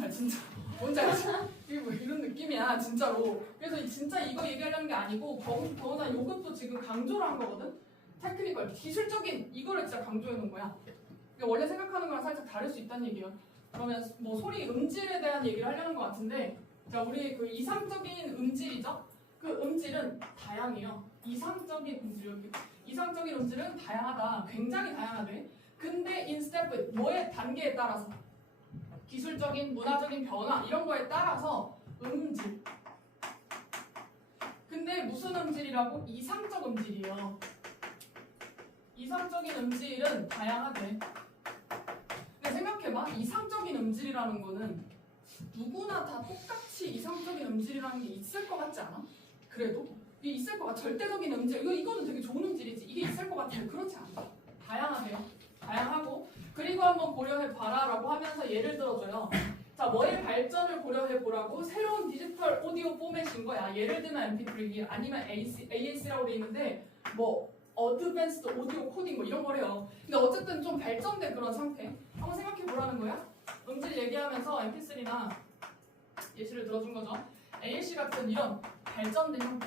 아 진짜 뭔지 알지? 이게 뭐 이런 느낌이야 진짜로. 그래서 진짜 이거 얘기하려는 게 아니고 더구나 이것도 지금 강조를 한 거거든. 테크니컬, 기술적인 이거를 진짜 강조해 놓은 거야. 그러니까 원래 생각하는 거랑 살짝 다를 수 있다는 얘기예요. 그러면 뭐 소리 음질에 대한 얘기를 하려는 것 같은데, 자 우리 그 이상적인 음질이죠. 그 음질은 다양해요. 이상적인 음질 여기. 이상적인 음질은 다양하다. 굉장히 다양하대. 근데 in step with 뭐의 단계에 따라서 기술적인 문화적인 변화 이런 거에 따라서 음질. 근데 무슨 음질이라고? 이상적 음질이에요. 이상적인 음질은 다양하대. 근데 생각해봐. 이상적인 음질이라는 거는 누구나 다 똑같이 이상적인 음질이라는 게 있을 것 같지 않아? 그래도? 이게 있을 것 같아. 절대적인 음질. 이거는 되게 좋은 음질이지. 이게 있을 것 같아요. 그렇지 않아. 다양하대요. 다양하고. 그리고 한번 고려해봐라 라고 하면서 예를 들어줘요. 자, 뭐의 발전을 고려해보라고? 새로운 디지털 오디오 포맷인 거야. 예를 들면 MP3 아니면 AAC라고 돼 있는데 뭐 어드밴스드 오디오 코딩 뭐 이런 거래요. 근데 어쨌든 좀 발전된 그런 상태. 한번 생각해보라는 거야. 음질 얘기하면서 MP3나 예시를 들어준 거죠. AAC 같은 이런 발전된 형태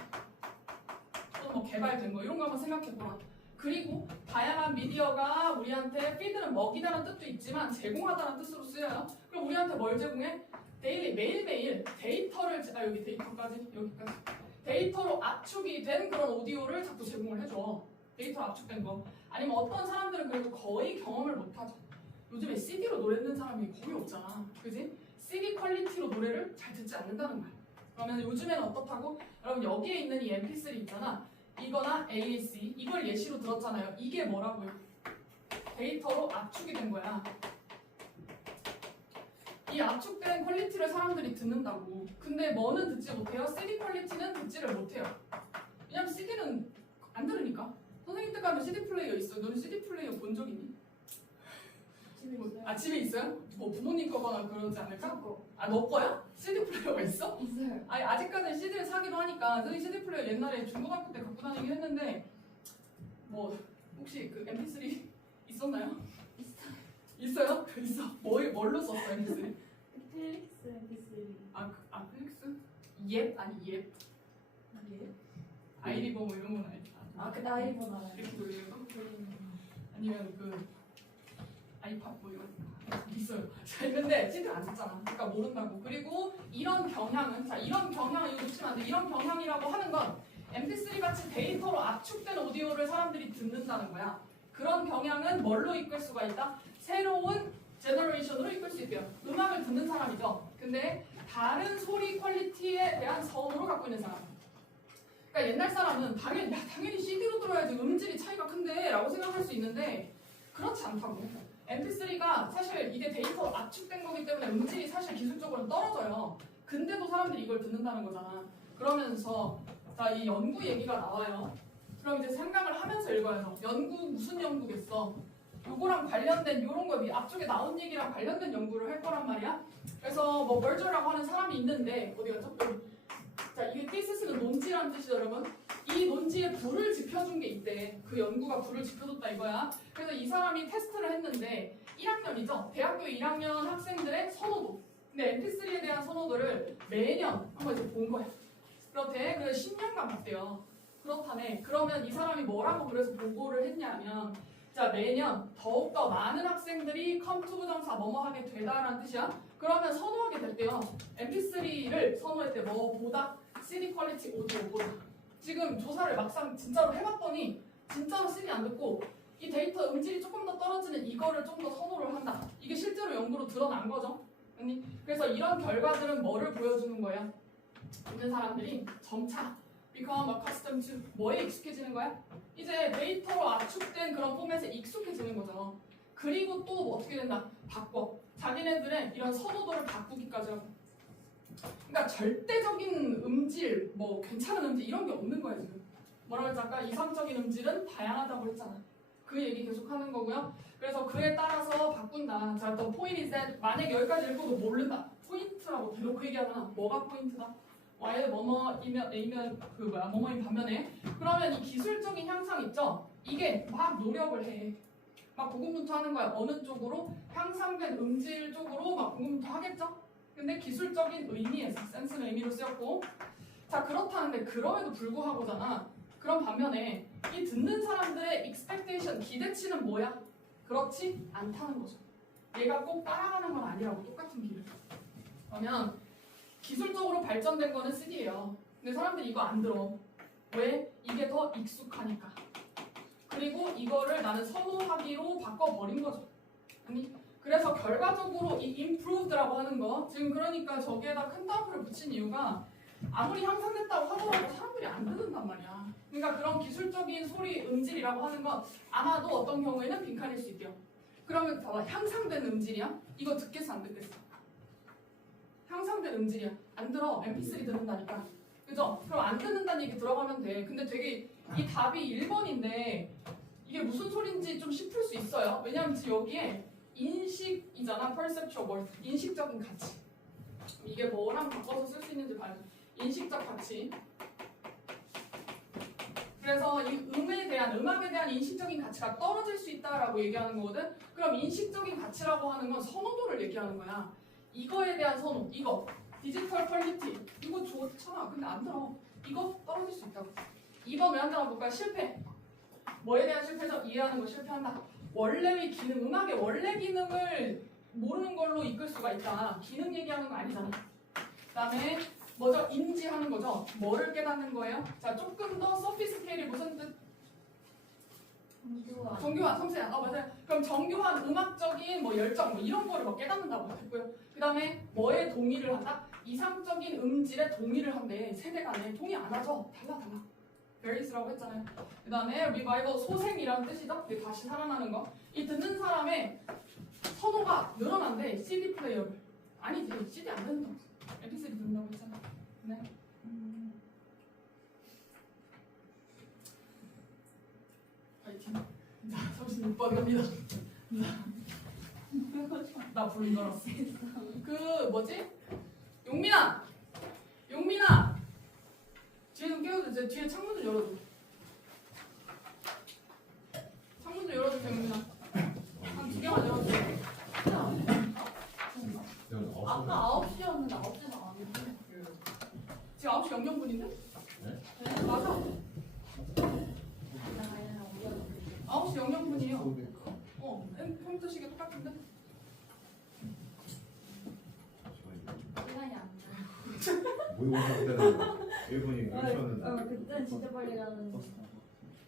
또는 뭐 개발된 거 이런 거 한번 생각해보라. 그리고 다양한 미디어가 우리한테 피드는 먹이다라는 뜻도 있지만 제공하다는 뜻으로 쓰여요. 그럼 우리한테 뭘 제공해? 데일리 매일매일 데이터를 여기 데이터까지 여기까지 데이터로 압축이 된 그런 오디오를 자꾸 제공을 해줘. 데이터로 압축된 거. 아니면 어떤 사람들은 그래도 거의 경험을 못하죠. 요즘에 CD로 노래 듣는 사람이 거의 없잖아. 그지? CD 퀄리티로 노래를 잘 듣지 않는다는 거야. 그러면 요즘에는 어떻다고? 여러분 여기에 있는 이 MP3 있잖아. 이거나 AAC 이걸 예시로 들었잖아요. 이게 뭐라고요? 데이터로 압축이 된 거야. 이 압축된 퀄리티를 사람들이 듣는다고. 근데 뭐는 듣지 못해요? CD 퀄리티는 듣지를 못해요. 왜냐면 CD는 안 들으니까. 선생님 때 가면 CD 플레이어 있어. 너는 CD 플레이어 본 적 있니? 집에 있어요. 아 집에 있어요? 뭐 부모님 거거나 그러지 않을까? 거 아 너 거야? CD 플레이어가 있어? 있어요. 아니 아직까지는 CD를 사기로 하니까 선생님 CD 플레이어 옛날에 중고등학교 때 갖고 다니긴 했는데 뭐 혹시 그 MP3 있었나요? 있어요? 있어. 뭘로 썼어 MP3? 필릭스 MP3. 아 플릭스? 옙? 아니 옙? 이게? 아이리버 뭐 이런 건 아니야. 그 아이폰 알아요. 이렇게 돌리는 거? 아니면 그 아이팟 뭐 이런 거 있어요. 자 있는데 CD를 안 썼잖아. 그러니까 모른다고. 그리고 이런 경향은 이런 경향 이거 놓치면 안 돼. 이런 경향이라고 하는 건 MP3 같이 데이터로 압축된 오디오를 사람들이 듣는다는 거야. 그런 경향은 뭘로 이끌 수가 있다? 새로운 제너레이션으로 이끌 수 있대요. 음악을 듣는 사람이죠. 근데 다른 소리 퀄리티에 대한 선호를 갖고 있는 사람. 그러니까 옛날 사람은 당연히 CD로 들어야지 음질이 차이가 큰데 라고 생각할 수 있는데 그렇지 않다고. MP3가 사실 이게 데이터로 압축된 거기 때문에 음질이 사실 기술적으로는 떨어져요. 근데도 사람들이 이걸 듣는다는 거잖아. 그러면서 자, 이 연구 얘기가 나와요. 그럼 이제 생각을 하면서 읽어야죠. 무슨 연구겠어? 요거랑 관련된 요런 거 앞쪽에 나온 얘기랑 관련된 연구를 할 거란 말이야. 그래서 뭐 멀저라고 하는 사람이 있는데 어디 갔죠? 자, 이게 thesis는 논지라는 뜻이죠, 여러분. 이 논지에 불을 지펴준 게 있대. 그 연구가 불을 지펴줬다 이거야. 그래서 이 사람이 테스트를 했는데 1학년이죠. 대학교 1학년 학생들의 선호도. 근데 MP3에 대한 선호도를 매년 한번 이제 본 거야. 그렇대. 그래서 10년간 봤대요. 그렇다네. 그러면 이 사람이 뭐라고 그래서 보고를 했냐면 자, 매년 더욱더 많은 학생들이 컴투부정사 뭐뭐 하게 되다라는 뜻이야. 그러면 선호하게 됐대요. MP3를 선호했대. 뭐보다? CD 퀄리티 오디오보다. 지금 조사를 막상 진짜로 해봤더니 진짜로 CD 안 듣고 이 데이터 음질이 조금 더 떨어지는 이거를 좀 더 선호를 한다. 이게 실제로 연구로 드러난 거죠. 아니, 그래서 이런 결과들은 뭐를 보여주는 거예요? 있는 사람들이 점차 become accustomed to 뭐에 익숙해지는 거야? 이제 데이터로 압축된 그런 포맷에 익숙해지는 거죠. 그리고 또 뭐 어떻게 된다? 바꿔. 자기네들의 이런 선호도를 바꾸기까지 하고. 그러니까 절대적인 음질, 뭐 괜찮은 음질 이런 게 없는 거야 지금. 뭐라고 했지 아까? 이상적인 음질은 다양하다고 했잖아. 그 얘기 계속 하는 거고요. 그래서 그에 따라서 바꾼다. 자, 또 point is that 만약에 여기까지 읽고도 모른다. 포인트라고 대놓고 얘기하잖아. 뭐가 포인트다? while 뭐뭐이면 뭐뭐인 반면에 그러면 이 기술적인 향상 있죠? 이게 막 노력을 해. 막 고군분투하는 거야. 어느 쪽으로? 향상된 음질 쪽으로 막 고군분투하겠죠? 근데 기술적인 의미에서 센스는 의미로 쓰였고 자 그렇다는데 그럼에도 불구하고잖아. 그런 반면에 이 듣는 사람들의 expectation, 기대치는 뭐야? 그렇지 않다는 거죠. 얘가 꼭 따라가는 건 아니라고 똑같은 길을. 그러면 기술적으로 발전된 거는 CD예요. 근데 사람들이 이거 안 들어. 왜? 이게 더 익숙하니까. 그리고 이거를 나는 선호하기로 바꿔버린 거죠. 아니? 그래서 결과적으로 이 improved라고 하는 거 지금 그러니까 저기에다 큰 따옴표를 붙인 이유가 아무리 향상됐다고 하더라도 사람들이 안 듣는단 말이야. 그러니까 그런 기술적인 소리 음질이라고 하는 건 아마도 어떤 경우에는 빈칸일 수 있대요. 그러면 봐봐 향상된 음질이야? 이거 듣겠어 안 듣겠어? 향상된 음질이야. 안 들어. MP3 듣는다니까. 그죠? 그럼 안 듣는다는 얘기 들어가면 돼. 근데 되게 이 답이 1번인데 이게 무슨 소린지 좀 싶을 수 있어요. 왜냐면 지금 여기에 인식이잖아. perceptual worth. 인식적인 가치. 이게 뭐랑 바꿔서 쓸 수 있는지 봐요. 인식적 가치. 그래서 이 음악에 대한 인식적인 가치가 떨어질 수 있다라고 얘기하는 거거든. 그럼 인식적인 가치라고 하는 건 선호도를 얘기하는 거야. 이거에 대한 선호, 이거 디지털 퀄리티 이거 좋잖아. 근데 안 들어. 이거 떨어질 수 있다고. 2번 왜 안 들어 볼까요? 실패. 뭐에 대한 실패죠? 이해하는 거 실패한다. 원래의 기능, 음악의 원래 기능을 모르는 걸로 이끌 수가 있다. 기능 얘기하는 거 아니잖아. 그 다음에 뭐죠? 인지하는 거죠. 뭐를 깨닫는 거예요? 자, 조금 더 서피스케일이 무슨 뜻? 정교한, 섬세한. 맞아요. 그럼 정교한 음악적인 뭐 열정 뭐 이런 거를 막 깨닫는다고 했고요. 그 다음에 뭐에 동의를 한다? 이상적인 음질에 동의를 한대. 세대 간에 동의 안 하죠? 달라. various라고 했잖아요. 그 다음에 revival, 소생이라는 뜻이죠? 다시 살아나는 거. 이 듣는 사람의 선호가 늘어난대. CD 플레이어를. 아니지, CD 안 듣는다고. MP3 듣는다고 했잖아. 네. 파이팅. 자, 36번 갑니다. 나 부른 줄 알았어. 그 뭐지? 용민아! 용민아! 뒤에 좀 깨워줘. 뒤에 창문 좀 열어줘. 창문 좀 열어줘, 용민아. 한 2개만 열어줘. 아까 9시였는데 9시에서 안 했는데. 지금 9시 00분인데? 네? 맞아. 나야 9시 00분이에요. 컴퓨터 시계 똑같은데? 시간이 안 나. 모의고사 때는 1분이 1초였는데 그때는 진짜 빨리 가는.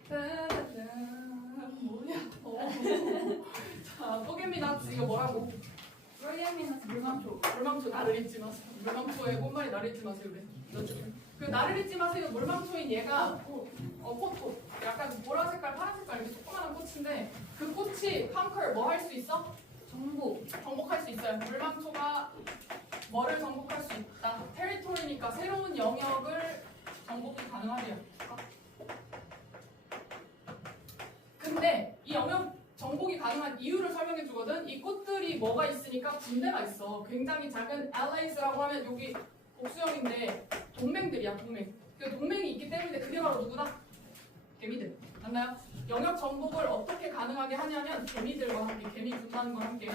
짜잔, 뭐야? 자, 뽀개미나 이거 뭐라고? 프로그래밍에서 물망초. 물망초 나를 잊지 마세요. 물망초의 꽃말이 나를 잊지 마세요. 그래. 그 나를 잊지 마세요. 물망초인 얘가 꽃. 약간 보라 색깔, 파란 색깔 이렇게 조그마한 꽃인데 그 꽃이 컨커 뭐 할 수 있어? 정복할 수 있어요. 물망초가 뭐를 정복할 수 있다. 테리토리니까 새로운 영역을 정복이 가능하대요. 근데 이 영역 정복이 가능한 이유를 설명해 주거든. 이 꽃들이 뭐가 있으니까 군대가 있어. 굉장히 작은 allies라고 하면 여기 복수형인데 동맹들이야, 동맹. 그 동맹이 있기 때문에 그게 바로 누구다? 개미들. 맞나요? 영역 정복을 어떻게 가능하게 하냐면 개미들과 함께, 개미 군단과 함께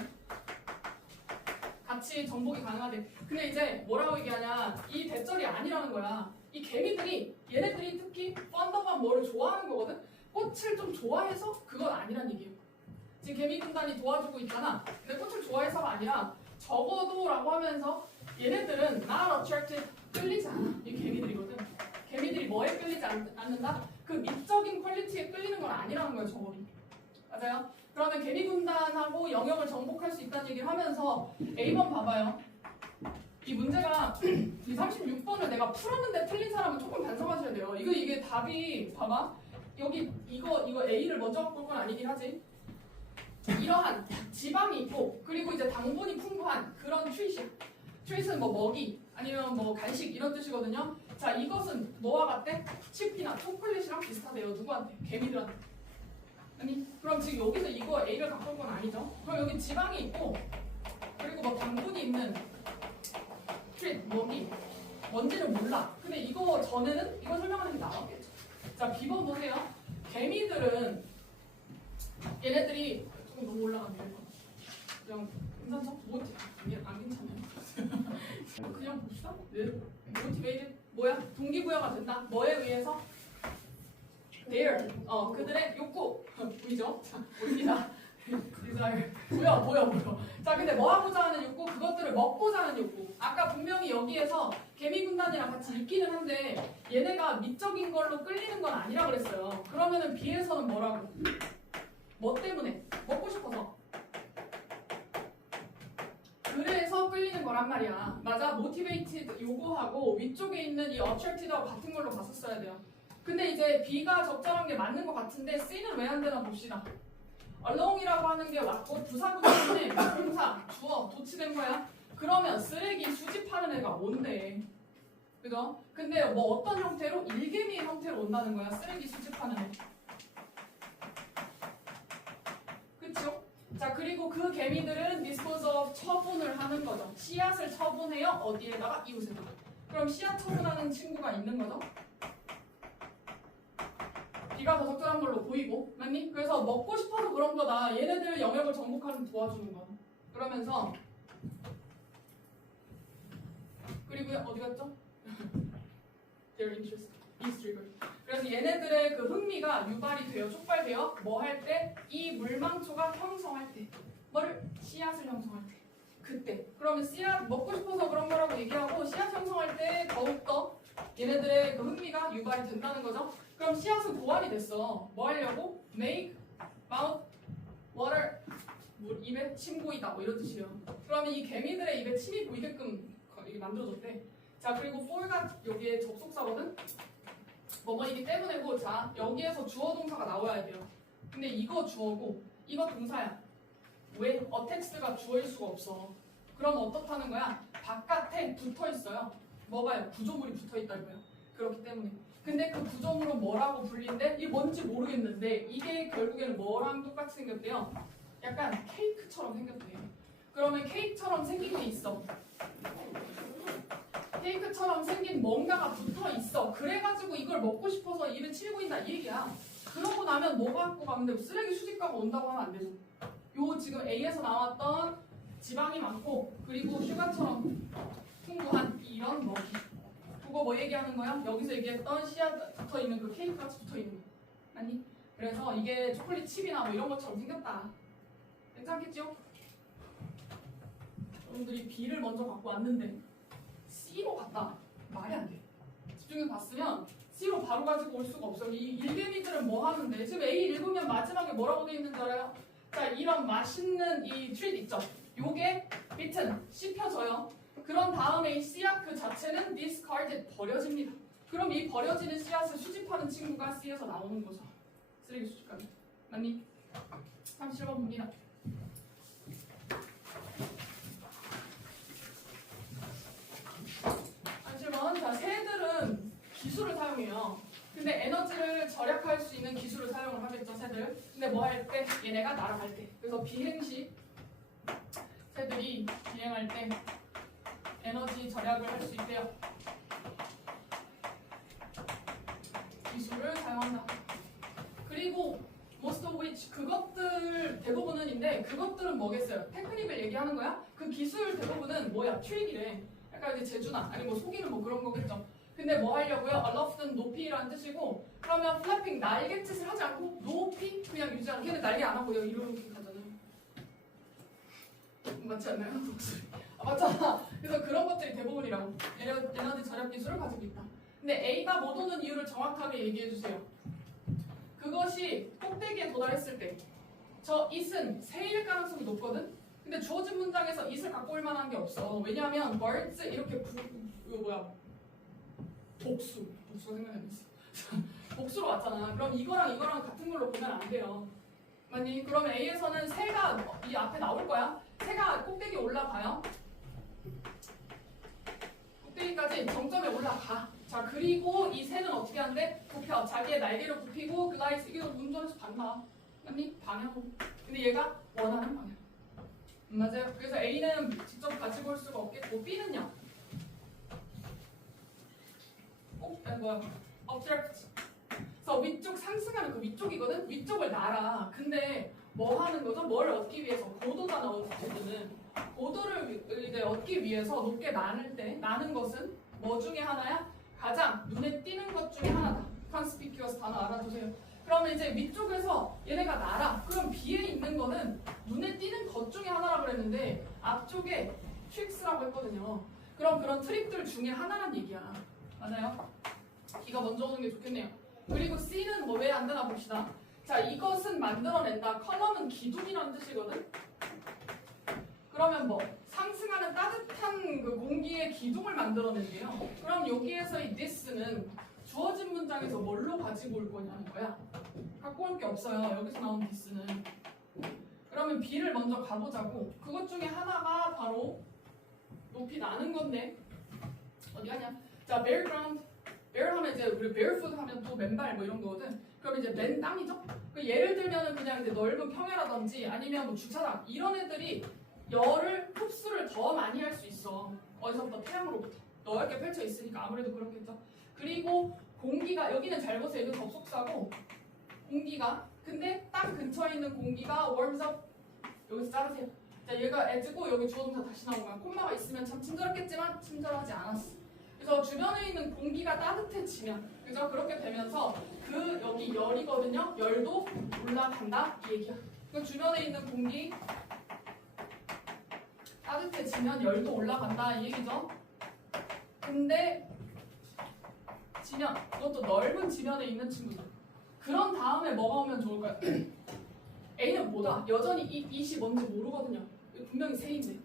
같이 정복이 가능하대. 근데 이제 뭐라고 얘기하냐? 이 대절이 아니라는 거야. 이 개미들이 얘네들이 특히 펀더만 뭐를 좋아하는 거거든. 꽃을 좀 좋아해서 그건 아니란 얘기예요. 지금 개미 군단이 도와주고 있잖아. 근데 꽃을 좋아해서가 아니라 적어도라고 하면서 얘네들은 not attracted, 끌리지 않아. 이 개미들이거든. 개미들이 뭐에 끌리지 않는다? 그 미적인 퀄리티에 끌리는 건 아니라는 거예요, 적어도. 맞아요? 그러면 개미 군단하고 영역을 정복할 수 있다는 얘기를 하면서 A번 봐봐요. 이 문제가 이 36번을 내가 풀었는데 틀린 사람은 조금 반성하셔야 돼요. 이게 답이 봐봐. 여기 이거 A를 먼저 갖고 올 건 아니긴 하지. 이러한 지방이 있고 그리고 이제 당분이 풍부한 그런 트윗이야. 트윗은 뭐 먹이 아니면 뭐 간식 이런 뜻이거든요. 자, 이것은 뭐와 같대? 칩이나 초콜릿이랑 비슷하대요. 누구한테? 개미들한테. 아니, 그럼 지금 여기서 이거 A를 갖고 올 건 아니죠? 그럼 여기 지방이 있고 그리고 뭐 당분이 있는 트윗, 먹이 뭔지는 몰라. 근데 이거 전에는 이거 설명하는 게 나왔겠죠. 자, B번 보세요. 개미들은 얘네들이 조금 너무 올라가면 그냥 괜찮죠? 안 괜찮아요. 그냥 봅시다. 네. 모티베이트 뭐야? 동기부여가 된다. 뭐에 의해서? Their 그들의 욕구 보이죠? 자, 보입니다. desire 뭐야? 자, 근데 뭐 하고자 하는 욕구? 그것들을 먹고자 하는 욕구. 아까 분명히 여기에서 개미 군단이랑 같이 있기는 한데 얘네가 미적인 걸로 끌리는 건 아니라 그랬어요. 그러면은 B에서는 뭐라고? 뭐 때문에? 먹고 싶어서. 그래서 끌리는 거란 말이야. 맞아. motivated 요거하고 위쪽에 있는 이 attracted하고 같은 걸로 봤었어야 돼요. 근데 이제 B가 적절한 게 맞는 것 같은데 C는 왜 안 되나 봅시다. along이라고 하는 게 왔고 부사구 때문에 동사, 주어, 도치된 거야. 그러면 쓰레기 수집하는 애가 온대. 그죠? 근데 뭐 어떤 형태로? 일개미의 형태로 온다는 거야. 쓰레기 수집하는 애. 그쵸? 자, 그리고 그 개미들은 dispose of 처분을 하는 거죠. 씨앗을 처분해요. 어디에다가? 이웃에다가. 그럼 씨앗 처분하는 친구가 있는 거죠. B가 더 적절한 걸로 보이고, 맞니? 그래서 먹고 싶어서 그런 거다. 얘네들 영역을 정복하는 데 도와주는 거. 그러면서 그리고 어디 갔죠? Their interest is triggered. 그래서 얘네들의 그 흥미가 유발이 돼요. 촉발돼요. 뭐 할 때? 이 물망초가 형성할 때. 뭐를? 씨앗을 형성할 때. 그때. 그러면 씨앗 먹고 싶어서 그런 거라고 얘기하고 씨앗 형성할 때 더욱더 얘네들의 그 흥미가 유발이 된다는 거죠. 그럼 씨앗은 고안이 됐어. 뭐 하려고? Make mouth water. 입에 침 고이다. 뭐 이런 뜻이에요. 그러면 이 개미들의 입에 침이 고이게끔 이게 만들어졌대. 자, 그리고 for가 여기에 접속사거든. 뭐뭐이기 때문에고, 자, 여기에서 주어 동사가 나와야 돼요. 근데 이거 주어고 이거 동사야. 왜? attached가 주어일 수가 없어. 그럼 어떻다는 거야? 바깥에 붙어 있어요. 뭐가요? 구조물이 붙어 있다고요. 그렇기 때문에. 근데 그 구조물은 뭐라고 불리는데 이게 뭔지 모르겠는데 이게 결국에는 뭐랑 똑같이 생겼대요? 약간 케이크처럼 생겼대요. 그러면 케이크처럼 생긴 게 있어. 케이크처럼 생긴 뭔가가 붙어 있어. 그래가지고 이걸 먹고 싶어서 입에 치고 있다 이 얘기야. 그러고 나면 뭐 갖고 가면 돼? 쓰레기 수집가가 온다고 하면 안 되죠. 요 지금 A에서 나왔던 지방이 많고 그리고 슈가처럼 풍부한 이런 먹이. 그거 뭐 얘기하는 거야? 여기서 얘기했던 씨앗 붙어 있는 그 케이크 같이 붙어 있는 거. 아니? 그래서 이게 초콜릿 칩이나 뭐 이런 것처럼 생겼다. 괜찮겠죠? 여러분들이 B를 먼저 갖고 왔는데 C로 갔다. 말이 안 돼. 집중해서 봤으면 C로 바로 가지고 올 수가 없어. 이 일개미들은 뭐 하는데? 지금 A 읽으면 마지막에 뭐라고 돼 있는 줄 알아요? 자, 이런 맛있는 이 트릿 있죠? 요게 bitten, 씹혀져요. 그런 다음에 이 씨앗 그 자체는 discarded, 버려집니다. 그럼 이 버려지는 씨앗을 수집하는 친구가 C에서 나오는 거죠. 쓰레기 수집가는. 맞니? 37번 봅니다. 37번. 자, 새들은 기술을 사용해요. 근데 에너지를 절약할 수 있는 기술을 사용을 하겠죠, 새들. 근데 뭐 할 때? 얘네가 날아갈 때. 그래서 비행시 새들이 비행할 때 에너지 절약을 할 수 있대요. 기술을 사용한다. 그리고 most of which 그것들 대부분은인데 그것들은 뭐겠어요? 테크닉을 얘기하는 거야? 그 기술 대부분은 뭐야? 트릭이래. 약간 이제 재주나 아니 뭐 속이는 뭐 그런 거겠죠. 근데 뭐 하려고요? aloft는 높이라는 뜻이고 그러면 flapping 날갯짓을 하지 않고 높이 그냥 유지하는. 걔는 날개 안 하고 이렇게 가잖아요. 맞지 않나요? 맞잖아. 그래서 그런 것들이 대부분이라고. 에너지 절약 기술을 가지고 있다. 근데 A가 못 오는 이유를 정확하게 얘기해 주세요. 그것이 꼭대기에 도달했을 때 저 it은 새일 가능성이 높거든? 근데 주어진 문장에서 it을 갖고 올 만한 게 없어. 왜냐하면 birds 이렇게 이거 뭐야? 복수가 생각이 안 났어. 복수로 왔잖아. 그럼 이거랑 같은 걸로 보면 안 돼요. 맞니? 그러면 A에서는 새가 이 앞에 나올 거야. 새가 꼭대기 올라가요. 꼭대기까지 정점에 올라가. 자, 그리고 이 새는 어떻게 하는데? 굽혀. 자기의 날개를 굽히고 글라이스. 이게 운전해서 봤나? 맞니? 방향으로. 근데 얘가 원하는 방향. 맞아요. 그래서 A는 직접 가지고 올 수가 없겠고 B는요. object. 그래서 위쪽 상승하는 그 위쪽이거든? 위쪽을 날아. 근데 뭐 하는 거죠? 뭘 얻기 위해서? 고도가 나오는 거거든. 고도를 이제 얻기 위해서 높게 나는 것은 뭐 중에 하나야? 가장 눈에 띄는 것 중에 하나다. conspicuous 단어 알아두세요. 그러면 이제 위쪽에서 얘네가 날아. 그럼 B에 있는 거는 눈에 띄는 것 중에 하나라고 그랬는데 앞쪽에 트릭스라고 했거든요. 그럼 그런 트릭들 중에 하나란 얘기야. 맞아요? B가 먼저 오는 게 좋겠네요. 그리고 C는 뭐 왜 안 되나 봅시다. 자, 이것은 만들어낸다. 컬럼은 기둥이라는 뜻이거든. 그러면 뭐 상승하는 따뜻한 그 공기의 기둥을 만들어낸대요. 그럼 여기에서 이 this는 주어진 문장에서 뭘로 가지고 올 거냐는 거야. 갖고 올 게 없어요. 여기서 나온 this는. 그러면 B를 먼저 가보자고. 그것 중에 하나가 바로 높이 나는 건데 어디 가냐? 자, bare ground. bare 하면 이제 우리 barefoot 하면 또 맨발 뭐 이런 거거든. 그럼 이제 맨 땅이죠? 예를 들면은 그냥 이제 넓은 평야라든지 아니면 뭐 주차장 이런 애들이 열을 흡수를 더 많이 할 수 있어. 어디서부터? 태양으로부터. 넓게 펼쳐 있으니까 아무래도 그렇겠죠. 그리고 공기가 여기는 잘 보세요. 이거 접속사고 공기가 근데 땅 근처에 있는 공기가 warms up. 여기서 자르세요. 자, 얘가 as고 여기 주어동사 다시 나온 거야. 콤마가 있으면 참 친절했겠지만 친절하지 않았어. 그래서 주변에 있는 공기가 따뜻해지면 그죠? 그렇게 되면서 그 여기 열이거든요. 열도 올라간다 이 얘기야. 그 주변에 있는 공기 따뜻해지면 열도 올라간다 이 얘기죠. 근데 지면 그것도 넓은 지면에 있는 친구들. 그런 다음에 뭐가 오면 좋을까요? A는 뭐다? 여전히 이 it이 뭔지 모르거든요. 분명히 새인데.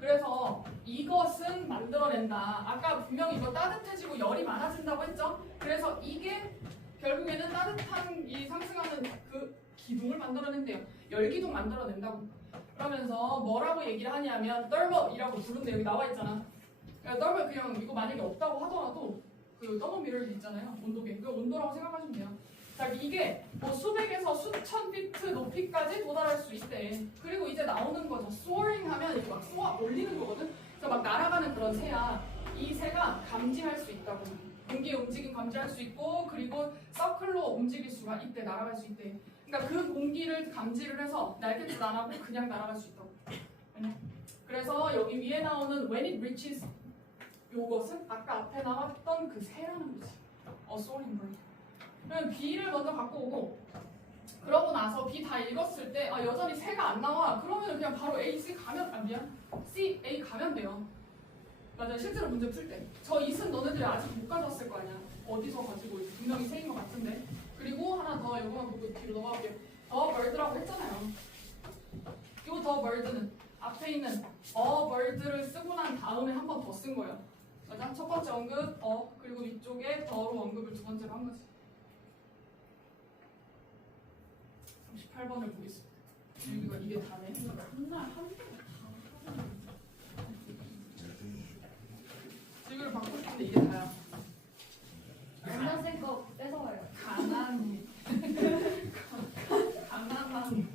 그래서 이것은 만들어낸다. 아까 분명히 이거 따뜻해지고 열이 많아진다고 했죠? 그래서 이게 결국에는 따뜻한 이 상승하는 그 기둥을 만들어낸대요. 열기둥 만들어낸다고. 그러면서 뭐라고 얘기를 하냐면 thermal이라고 부른데 여기 나와 있잖아. 그러니까 thermal 그냥 이거 만약에 없다고 하더라도 그 thermometer 있잖아요. 온도계. 그 온도라고 생각하시면 돼요. 자, 이게 뭐 수백에서 수천 피트 높이까지 도달할 수 있대. 그리고 이제 나오는 거죠. soaring 하면 이렇게 막 쏘아 올리는 거거든. 그래서 막 날아가는 그런 새야. 이 새가 감지할 수 있다고. 공기의 움직임 감지할 수 있고, 그리고 서클로 움직일 수가 있대. 날아갈 수 있대. 그러니까 그 공기를 감지를 해서 날개짓 안 하고 그냥 날아갈 수 있다고. 그래서 여기 위에 나오는 when it reaches 요것은 아까 앞에 나왔던 그 새라는 거지. soaring bird. 그러면 B를 먼저 갖고 오고, 그러고 나서 B 다 읽었을 때 여전히 새가 안 나와. 그러면 그냥 바로 A, C 가면 미안. C, A 가면 돼요. 맞아요. 실제로 문제 풀 때. 저 이승 너네들이 아직 못 가져왔을 거 아니야. 어디서 가지고 있지? 분명히 새인 것 같은데. 그리고 하나 더 이거만 보고 뒤로 넘어갈게요. 더 bird라고 했잖아요. 요 더 bird는 앞에 있는 a bird를 쓰고 난 다음에 한 번 더 쓴 거예요. 맞아? 첫 번째 언급 그리고 위쪽에 더로 언급을 두 번째로 한 거지. 38번을 보겠습니다. 이게 다네. 맨날 한 개. 지금 바꾸고 싶은데 이게 다야. 원장 쌤거 뺏어와요. 가난이. 가난한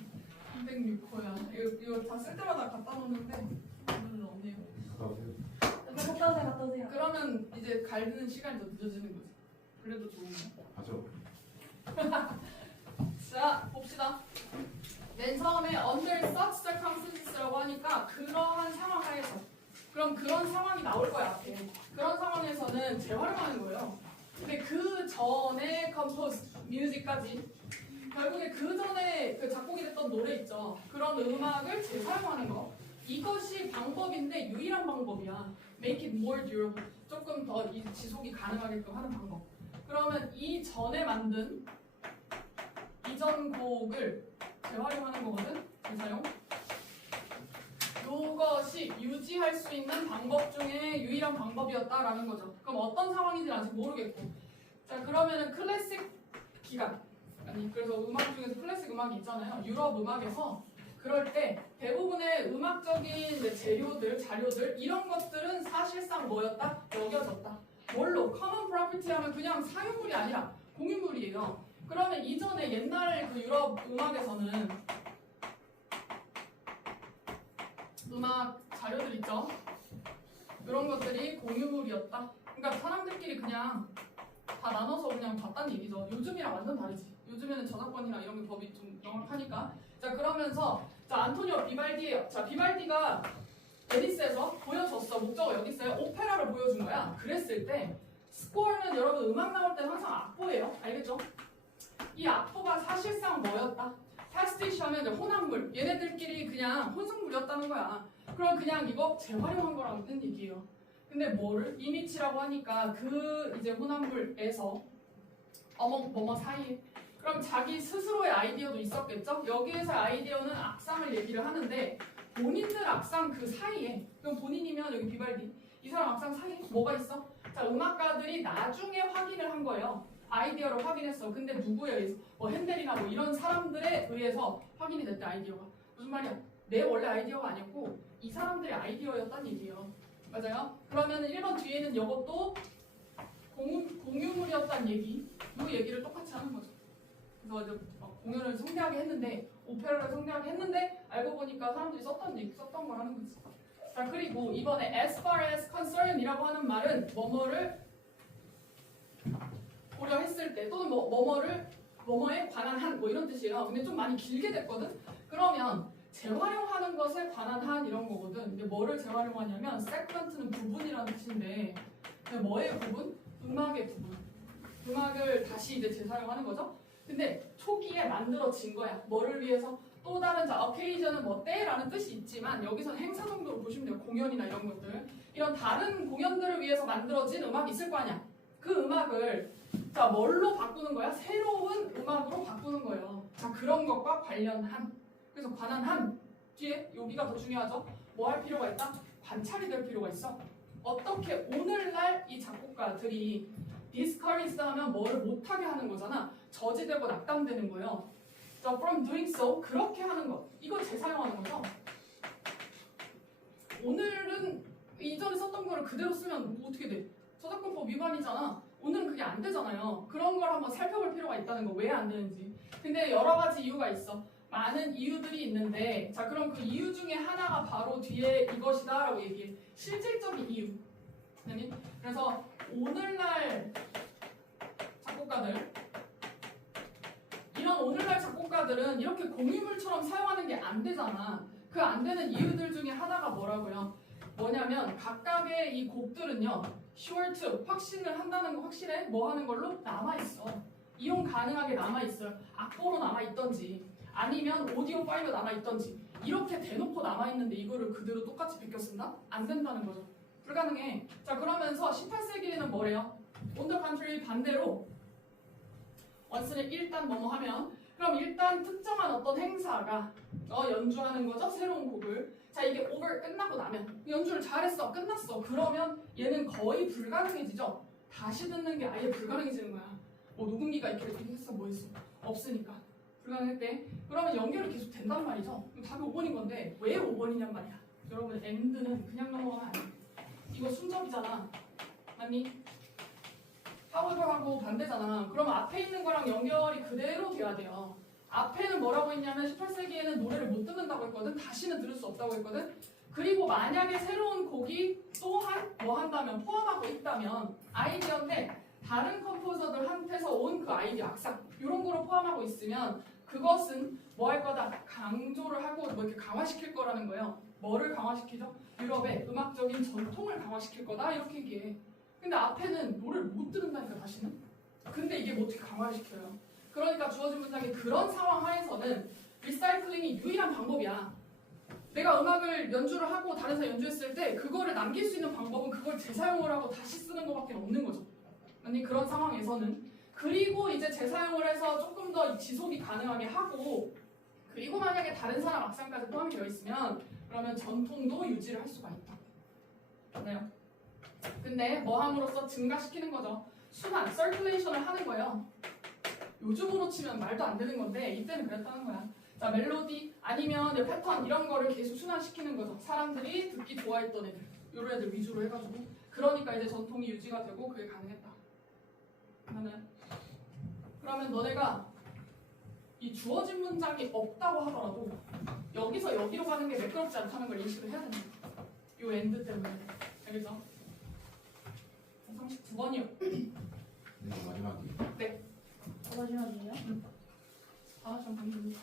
306호야. 이거 다 쓸 때마다 갖다 놓는데 오늘은 없네요. 갔다 오세요. 그러면 이제 가는 시간이 더 늦어지는 거지. 그래도 좋은 거. 가죠. 자, 봅시다. 맨 처음에 under such circumstances라고 하니까 그러한 상황 하에서. 그럼 그런 상황이 나올 거야, 앞에. 그런 상황에서는 재활용하는 거예요. 근데 그 전에 compose, music까지 결국에 그 전에 그 작곡이 됐던 노래 있죠. 그런 음악을 재사용하는 거. 이것이 방법인데 유일한 방법이야. Make it more durable. 조금 더 지속이 가능하게끔 하는 방법. 그러면 이 전에 만든 이전 곡을 재활용하는 거거든. 재사용. 이것이 유지할 수 있는 방법 중에 유일한 방법이었다라는 거죠. 그럼 어떤 상황인지는 아직 모르겠고. 자, 그러면은 클래식 기간. 아니, 그래서 음악 중에서 클래식 음악이 있잖아요. 유럽 음악에서 그럴 때 대부분의 음악적인 이제 재료들, 자료들 이런 것들은 사실상 뭐였다? 여겨졌다. 뭘로? common property 하면 그냥 사유물이 아니라 공유물이에요. 그러면 이전에 옛날 그 유럽 음악에서는 음악 자료들 있죠? 이런 것들이 공유물이었다. 그러니까 사람들끼리 그냥 다 나눠서 그냥 봤다는 얘기죠. 요즘이랑 완전 다르지. 요즘에는 저작권이나 이런 게 법이 좀 명확하니까. 자, 그러면서 자, 안토니오 비발디예요. 자, 비발디가 베니스에서 보여줬어. 목적어 여기 있어요. 오페라를 보여준 거야. 그랬을 때 스코어는 여러분 음악 나올 때는 항상 악보예요. 알겠죠? 이 악보가 사실상 뭐였다? 패스티시 하면 이제 혼합물. 얘네들끼리 그냥 혼성물이었다는 거야. 그럼 그냥 이거 재활용한 거라는 얘기예요. 근데 뭐를? 이미치라고 하니까 그 이제 혼합물에서 뭐뭐 사이에 그럼 자기 스스로의 아이디어도 있었겠죠? 여기에서 아이디어는 악상을 얘기를 하는데 본인들 악상 그 사이에 그럼 본인이면 여기 비발디 이 사람 악상 사이에 뭐가 있어? 자, 음악가들이 나중에 확인을 한 거예요. 아이디어를 확인했어. 근데 누구에 의해서? 뭐 핸델이나 뭐 이런 사람들에 의해서 확인이 됐대 아이디어가. 무슨 말이야? 내 원래 아이디어가 아니었고 이 사람들의 아이디어였단 얘기예요. 맞아요? 그러면 1번 뒤에는 이것도 공유물이었단 얘기 이 얘기를 똑같이 하는 거죠. 그래서 이제 공연을 성대하게 했는데 오페라를 성대하게 했는데 알고 보니까 사람들이 썼던 걸 하는 거지. 자, 그리고 이번에 as far as concern이라고 하는 말은 뭐뭐를 고려했을 때 또는 뭐뭐에 관한 한 뭐 이런 뜻이에요. 근데 좀 많이 길게 됐거든. 그러면 재활용하는 것에 관한 한 이런 거거든. 근데 뭐를 재활용하냐면 segment는 부분이라는 뜻인데 뭐의 부분? 음악의 부분. 음악을 다시 이제 재사용하는 거죠. 근데 초기에 만들어진 거야. 뭐를 위해서? 또 다른 occasion은 뭐 때라는 뜻이 있지만 여기서는 행사 정도로 보시면 돼요. 공연이나 이런 것들. 이런 다른 공연들을 위해서 만들어진 음악이 있을 거 아니야. 그 음악을 자 뭘로 바꾸는 거야? 새로운 음악으로 바꾸는 거예요. 자, 그런 것과 관련한 그래서 관한 한 뒤에 여기가 더 중요하죠. 뭐 할 필요가 있다? 관찰이 될 필요가 있어. 어떻게 오늘날 이 작곡가들이 discouraged 하면 뭐를 못하게 하는 거잖아. 저지되고 낙담되는 거예요. 자, from doing so 그렇게 하는 거. 이거 재사용하는 거죠. 오늘은 이전에 썼던 거를 그대로 쓰면 뭐 어떻게 돼? 저작권법 위반이잖아. 오늘은 그게 안 되잖아요. 그런 걸 한번 살펴볼 필요가 있다는 거. 왜 안 되는지. 근데 여러 가지 이유가 있어. 많은 이유들이 있는데, 자, 그럼 그 이유 중에 하나가 바로 뒤에 이것이다 라고 얘기해. 실질적인 이유. 아니? 그래서 오늘날 작곡가들, 이런 오늘날 작곡가들은 이렇게 공유물처럼 사용하는 게 안 되잖아. 그 안 되는 이유들 중에 하나가 뭐라고요? 뭐냐면 각각의 이 곡들은요, short, 확신을 한다는 거 확실해? 뭐 하는 걸로? 남아있어. 이용 가능하게 남아있어요. 악보로 남아있던지 아니면 오디오 파일로 남아있던지 이렇게 대놓고 남아있는데 이거를 그대로 똑같이 베껴 쓴다? 안 된다는 거죠. 불가능해. 자, 그러면서 18세기에는 뭐래요? On the contrary, 반대로 원스는 일단 뭐뭐 하면, 그럼 일단 특정한 어떤 행사가 연주하는 거죠. 새로운 곡을. 자, 이게 over 끝나고 나면 연주를 잘했어. 끝났어. 그러면 얘는 거의 불가능해지죠. 다시 듣는 게 아예 불가능해지는 거야. 뭐 녹음기가 이렇게 했어. 뭐 했어. 없으니까. 불가능했대. 그러면 연결이 계속 된단 말이죠. 답이 5번인 건데 왜 5번이냔 말이야. 여러분 end는 그냥 넘어가면 안 돼. 이거 순접이잖아. 맞니? however하고 반대잖아. 그럼 앞에 있는 거랑 연결이 그대로 돼야 돼요. 앞에는 뭐라고 했냐면 18세기에는 노래를 못 듣는다고 했거든. 다시는 들을 수 없다고 했거든. 그리고 만약에 새로운 곡이 또한 뭐 한다면 포함하고 있다면 아이디어인데 다른 컴포저들한테서 온 그 아이디어 악상 이런 거로 포함하고 있으면 그것은 뭐 할 거다? 강조를 하고 뭐 이렇게 강화시킬 거라는 거예요. 뭐를 강화시키죠? 유럽의 음악적인 전통을 강화시킬 거다 이렇게 얘기해. 근데 앞에는 노래를 못 들은다니까 다시는. 근데 이게 뭐 어떻게 강화를 시켜요? 그러니까 주어진 문장이 그런 상황 하에서는 리사이클링이 유일한 방법이야. 내가 음악을 연주를 하고 다른 사람 연주했을 때 그거를 남길 수 있는 방법은 그걸 재사용을 하고 다시 쓰는 것밖에 없는 거죠. 아니 그런 상황에서는. 그리고 이제 재사용을 해서 조금 더 지속이 가능하게 하고, 그리고 만약에 다른 사람 악상까지 포함이 되어 있으면 그러면 전통도 유지를 할 수가 있다. 맞나요? 근데 뭐 함으로써 증가시키는 거죠. 순환, 서큘레이션을 하는 거예요. 요즘으로 치면 말도 안 되는 건데 이때는 그랬다는 거야. 자, 멜로디 아니면 패턴 이런 거를 계속 순환시키는 거죠. 사람들이 듣기 좋아했던 애들, 이런 애들 위주로 해가지고. 그러니까 이제 전통이 유지가 되고 그게 가능했다. 그러면 너네가 이 주어진 문장이 없다고 하더라도 여기서 여기로 가는 게 매끄럽지 않다는 걸 인식을 해야 된다. 이 엔드 때문에. 알겠죠? 39번이요. 마지막이. 네. 마지막이에요? 좀 방금입니다.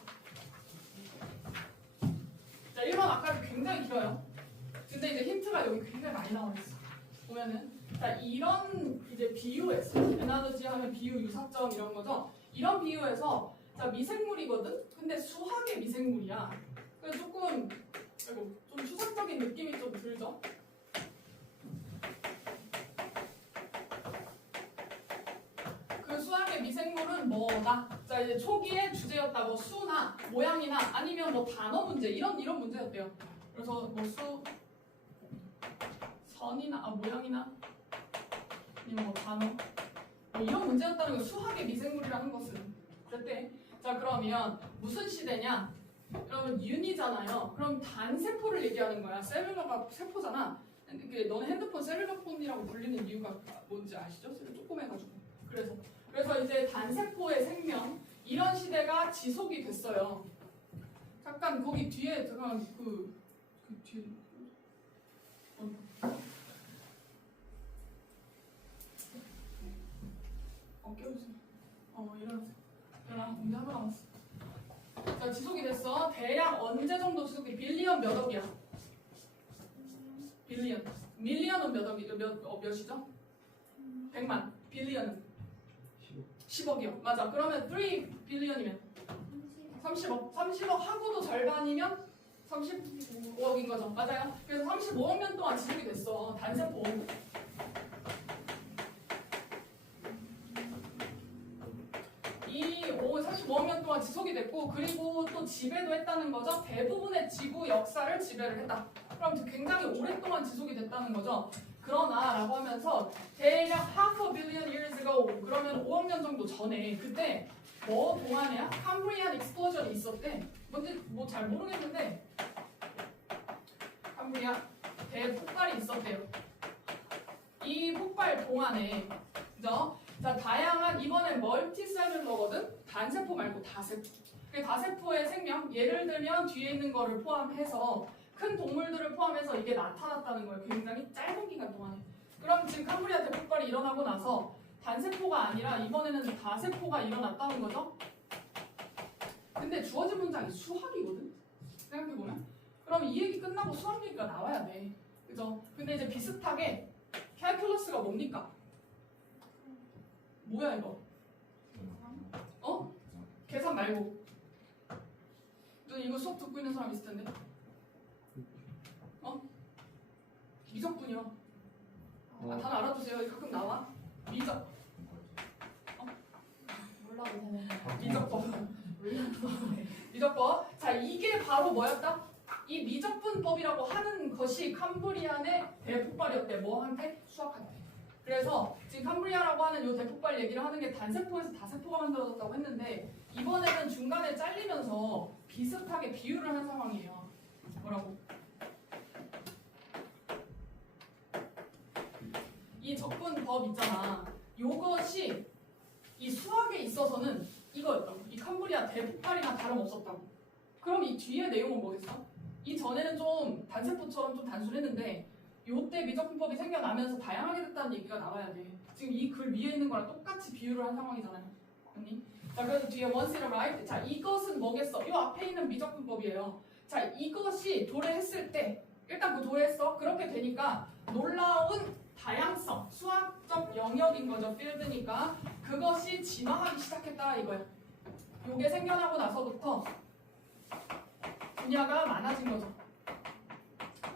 자, 1번 아까 굉장히 길어요. 근데 이제 힌트가 여기 굉장히 많이 나와 있어. 보면은, 자, 이런 이제 비유에서, 에나더지 하면 비유, 유사점 이런 거죠. 이런 비유에서, 자, 미생물이거든? 근데 수학의 미생물이야. 그래서 조금, 아이고, 좀 추상적인 느낌이 좀 들죠? 그 수학의 미생물은 뭐다? 자, 이제 초기에 주제였다고 수나 모양이나 아니면 뭐 단어 문제 이런 문제였대요. 그래서 뭐 선이나 모양이나 아니면 뭐 단어 뭐 이런 문제였다는 거. 수학의 미생물이라는 것은 그랬대. 자, 그러면 무슨 시대냐? 그러면 윤이잖아요. 그럼 단세포를 얘기하는 거야. 셀룰러가 세포잖아. 너네 핸드폰 셀룰러폰이라고 불리는 이유가 뭔지 아시죠? 조그매가지고. 그래서 이제 단세포의 생명 이런 시대가 지속이 됐어요. 잠깐 거기 뒤에 잠깐 그 뒤에 깨우세요. 일어나 문제 하나 남았어. 자, 지속이 됐어. 대략 언제 정도 지속이? 빌리언 몇 억이야? 빌리언. 밀리언은 몇 억이죠? 몇이죠? 100만. 빌리언은 10억이요. 맞아. 그러면 3 빌리언이면 30억. 30억 하고도 절반이면 35억인 거죠. 맞아요. 그래서 35억 년 동안 지속이 됐어. 단세포. 이 35억 년 동안 지속이 됐고, 그리고 또 지배도 했다는 거죠. 대부분의 지구 역사를 지배를 했다. 그럼 굉장히 오랫동안 지속이 됐다는 거죠. 그러나 라고 하면서 대략 half a billion years ago, 그러면 5억 년 정도 전에 그때 뭐 동안에야? 캄브리안 익스플로전이 있었대. 뭔지 뭐 잘 모르겠는데 캄브리아 대폭발이 있었대요. 이 폭발 동안에 그죠? 자, 다양한 이번엔 멀티셀룰러거든. 단세포 말고 다세포. 그 다세포의 생명, 예를 들면 뒤에 있는 거를 포함해서 큰 동물들을 포함해서 이게 나타났다는 거예요. 굉장히 짧은 기간 동안에. 그럼 지금 캄브리아 대폭발이 일어나고 나서 단세포가 아니라 이번에는 다세포가 일어났다는 거죠. 근데 주어진 문장이 수학이거든. 생각해보면. 그럼 이 얘기 끝나고 수학 얘기가 나와야 돼. 그죠? 근데 이제 비슷하게 캘큘러스가 뭡니까? 뭐야 이거? 어? 계산 말고. 너 이거 수업 듣고 있는 사람 있을 텐데. 어? 미적분이요. 아, 다 알아두세요. 이거 가끔 나와. 미적. 몰라도 되는 거. 미적법. 미적법. 자, 이게 바로 뭐였다? 이 미적분법이라고 하는 것이 캄브리안의 대폭발이었대. 뭐한테? 수학한테. 그래서 지금 캄브리아라고 하는 이 대폭발 얘기를 하는 게 단세포에서 다세포가 만들어졌다고 했는데 이번에는 중간에 잘리면서 비슷하게 비유를 한 상황이에요. 뭐라고? 이 적분법 있잖아. 요것이 이 수학에 있어서는 이거였다고. 이 캄브리아 대폭발이나 다름없었다고. 그럼 이 뒤에 내용은 뭐겠어? 이 전에는 좀 단세포처럼 좀 단순했는데 요때 미적분법이 생겨나면서 다양하게 됐다는 얘기가 나와야 돼. 지금 이 글 위에 있는 거랑 똑같이 비유를 한 상황이잖아요. 아니? 자, 그래서 뒤에 once in a right. 자, 이것은 뭐겠어? 요 앞에 있는 미적분법이에요. 자, 이것이 도래했을 때 일단 그 도래했어. 그렇게 되니까 놀라운 다양성, 수학적 영역인 거죠. 필드니까 그것이 진화하기 시작했다 이거야. 요게 생겨나고 나서부터 분야가 많아진 거죠.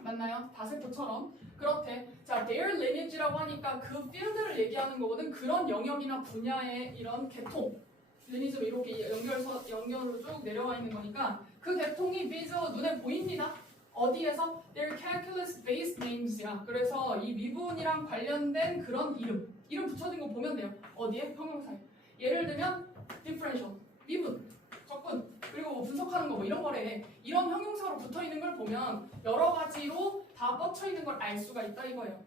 맞나요? 다세포처럼. 그렇대. 자, their lineage라고 하니까 그 필드를 얘기하는 거거든. 그런 영역이나 분야의 이런 계통. 리니지로 이렇게 연결로 쭉 내려와 있는 거니까 그 계통이 비저 눈에 보입니다. 어디에서? They're calculus-based names야. 그래서 이 미분이랑 관련된 그런 이름 붙여진 거 보면 돼요. 어디에? 형용사에. 예를 들면 differential, 미분, 적분, 그리고 뭐 분석하는 거 뭐 이런 거래. 이런 형용사로 붙어 있는 걸 보면 여러 가지로 다 뻗쳐 있는 걸 알 수가 있다 이거예요.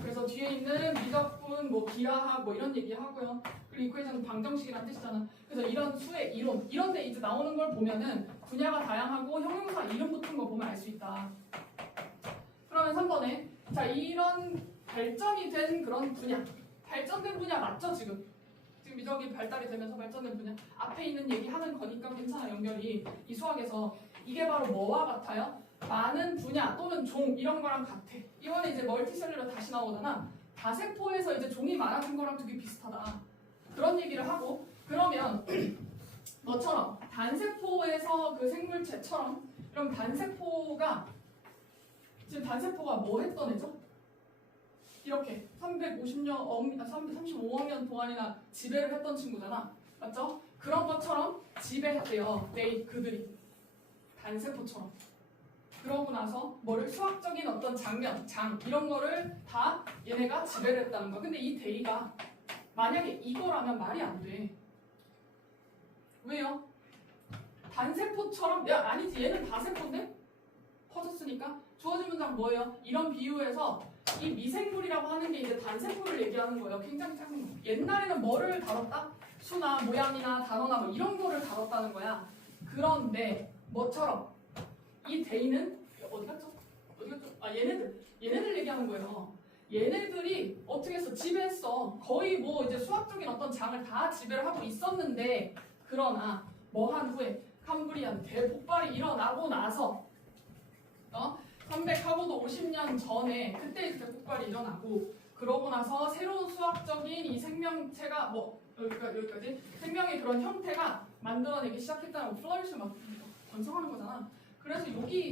그래서 뒤에 있는 미적분, 뭐 기하학 뭐 이런 얘기 하고요. 그리고 이퀘이션은 방정식이라는 뜻이잖아. 그래서 이런 수의 이론, 이런 데 이제 나오는 걸 보면은 분야가 다양하고 형용사 이름 붙은 거 보면 알 수 있다. 그러면 3번에 자, 이런 발전이 된 그런 분야, 발전된 분야 맞죠 지금? 지금 미적이 발달이 되면서 발전된 분야 앞에 있는 얘기 하는 거니까 괜찮아. 연결이 이 수학에서 이게 바로 뭐와 같아요? 많은 분야 또는 종 이런 거랑 같아. 이번에 이제 멀티셀룰러 다시 나오잖아. 다세포에서 이제 종이 많아진 거랑 되게 비슷하다. 그런 얘기를 하고 그러면 너처럼 단세포에서 그 생물체처럼 그럼 단세포가 지금 단세포가 뭐 했던 애죠? 이렇게 335억 년 동안이나 지배를 했던 친구잖아. 맞죠? 그런 것처럼 지배했대요. 그들이 단세포처럼. 그러고 나서 뭐를 수학적인 어떤 장면, 이런 거를 다 얘네가 지배를 했다는 거야. 근데 이 데이가 만약에 이거라면 말이 안 돼. 왜요? 단세포처럼 아니지 얘는 다세포인데? 커졌으니까 주어진 문장 뭐예요? 이런 비유에서 이 미생물이라고 하는 게 이제 단세포를 얘기하는 거예요. 굉장히 작은 거. 옛날에는 뭐를 다뤘다? 수나 모양이나 단어나 뭐 이런 거를 다뤘다는 거야. 그런데 뭐처럼 이 데이는 어디 갔죠? 아, 얘네들 얘기하는 거예요. 얘네들이 어떻게 해서 지배했어. 거의 뭐 이제 수학적인 어떤 장을 다 지배를 하고 있었는데 그러나 뭐 한 후에 캄브리안 대폭발이 일어나고 나서 300하고도 50년 전에 그때 이제 대폭발이 일어나고 그러고 나서 새로운 수학적인 이 생명체가 뭐 여기까지 생명의 그런 형태가 만들어내기 시작했다는 플러리시 막 번성하는 거잖아. 그래서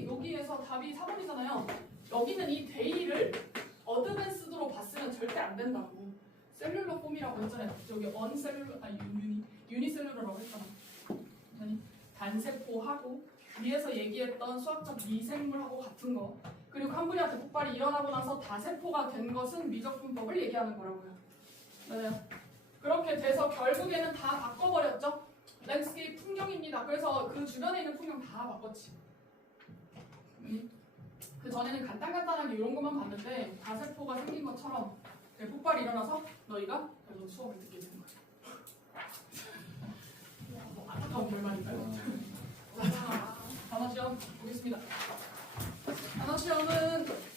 여기에서 답이 4번이잖아요. 여기는 이 데이를 어드밴스드로 봤으면 절대 안 된다고. 셀룰러 폼이라고 했잖아요. 저기 유니셀룰러라고 했잖아. 단세포하고 위에서 얘기했던 수학적 미생물하고 같은 거. 그리고 캄브리아 대폭발이 일어나고 나서 다세포가 된 것은 미적분법을 얘기하는 거라고요. 네. 그렇게 돼서 결국에는 다 바꿔버렸죠. 랜드스케이프 풍경입니다. 그래서 그 주변에 있는 풍경 다 바꿨지. 그 전에는 간단하게 이런 것만 봤는데 가세포가 생긴 것처럼 대폭발이 일어나서 너희가 그래서 수업을 듣게 되는 거죠. 뭐 안타까운 결말인가요? 단어 시험 보겠습니다.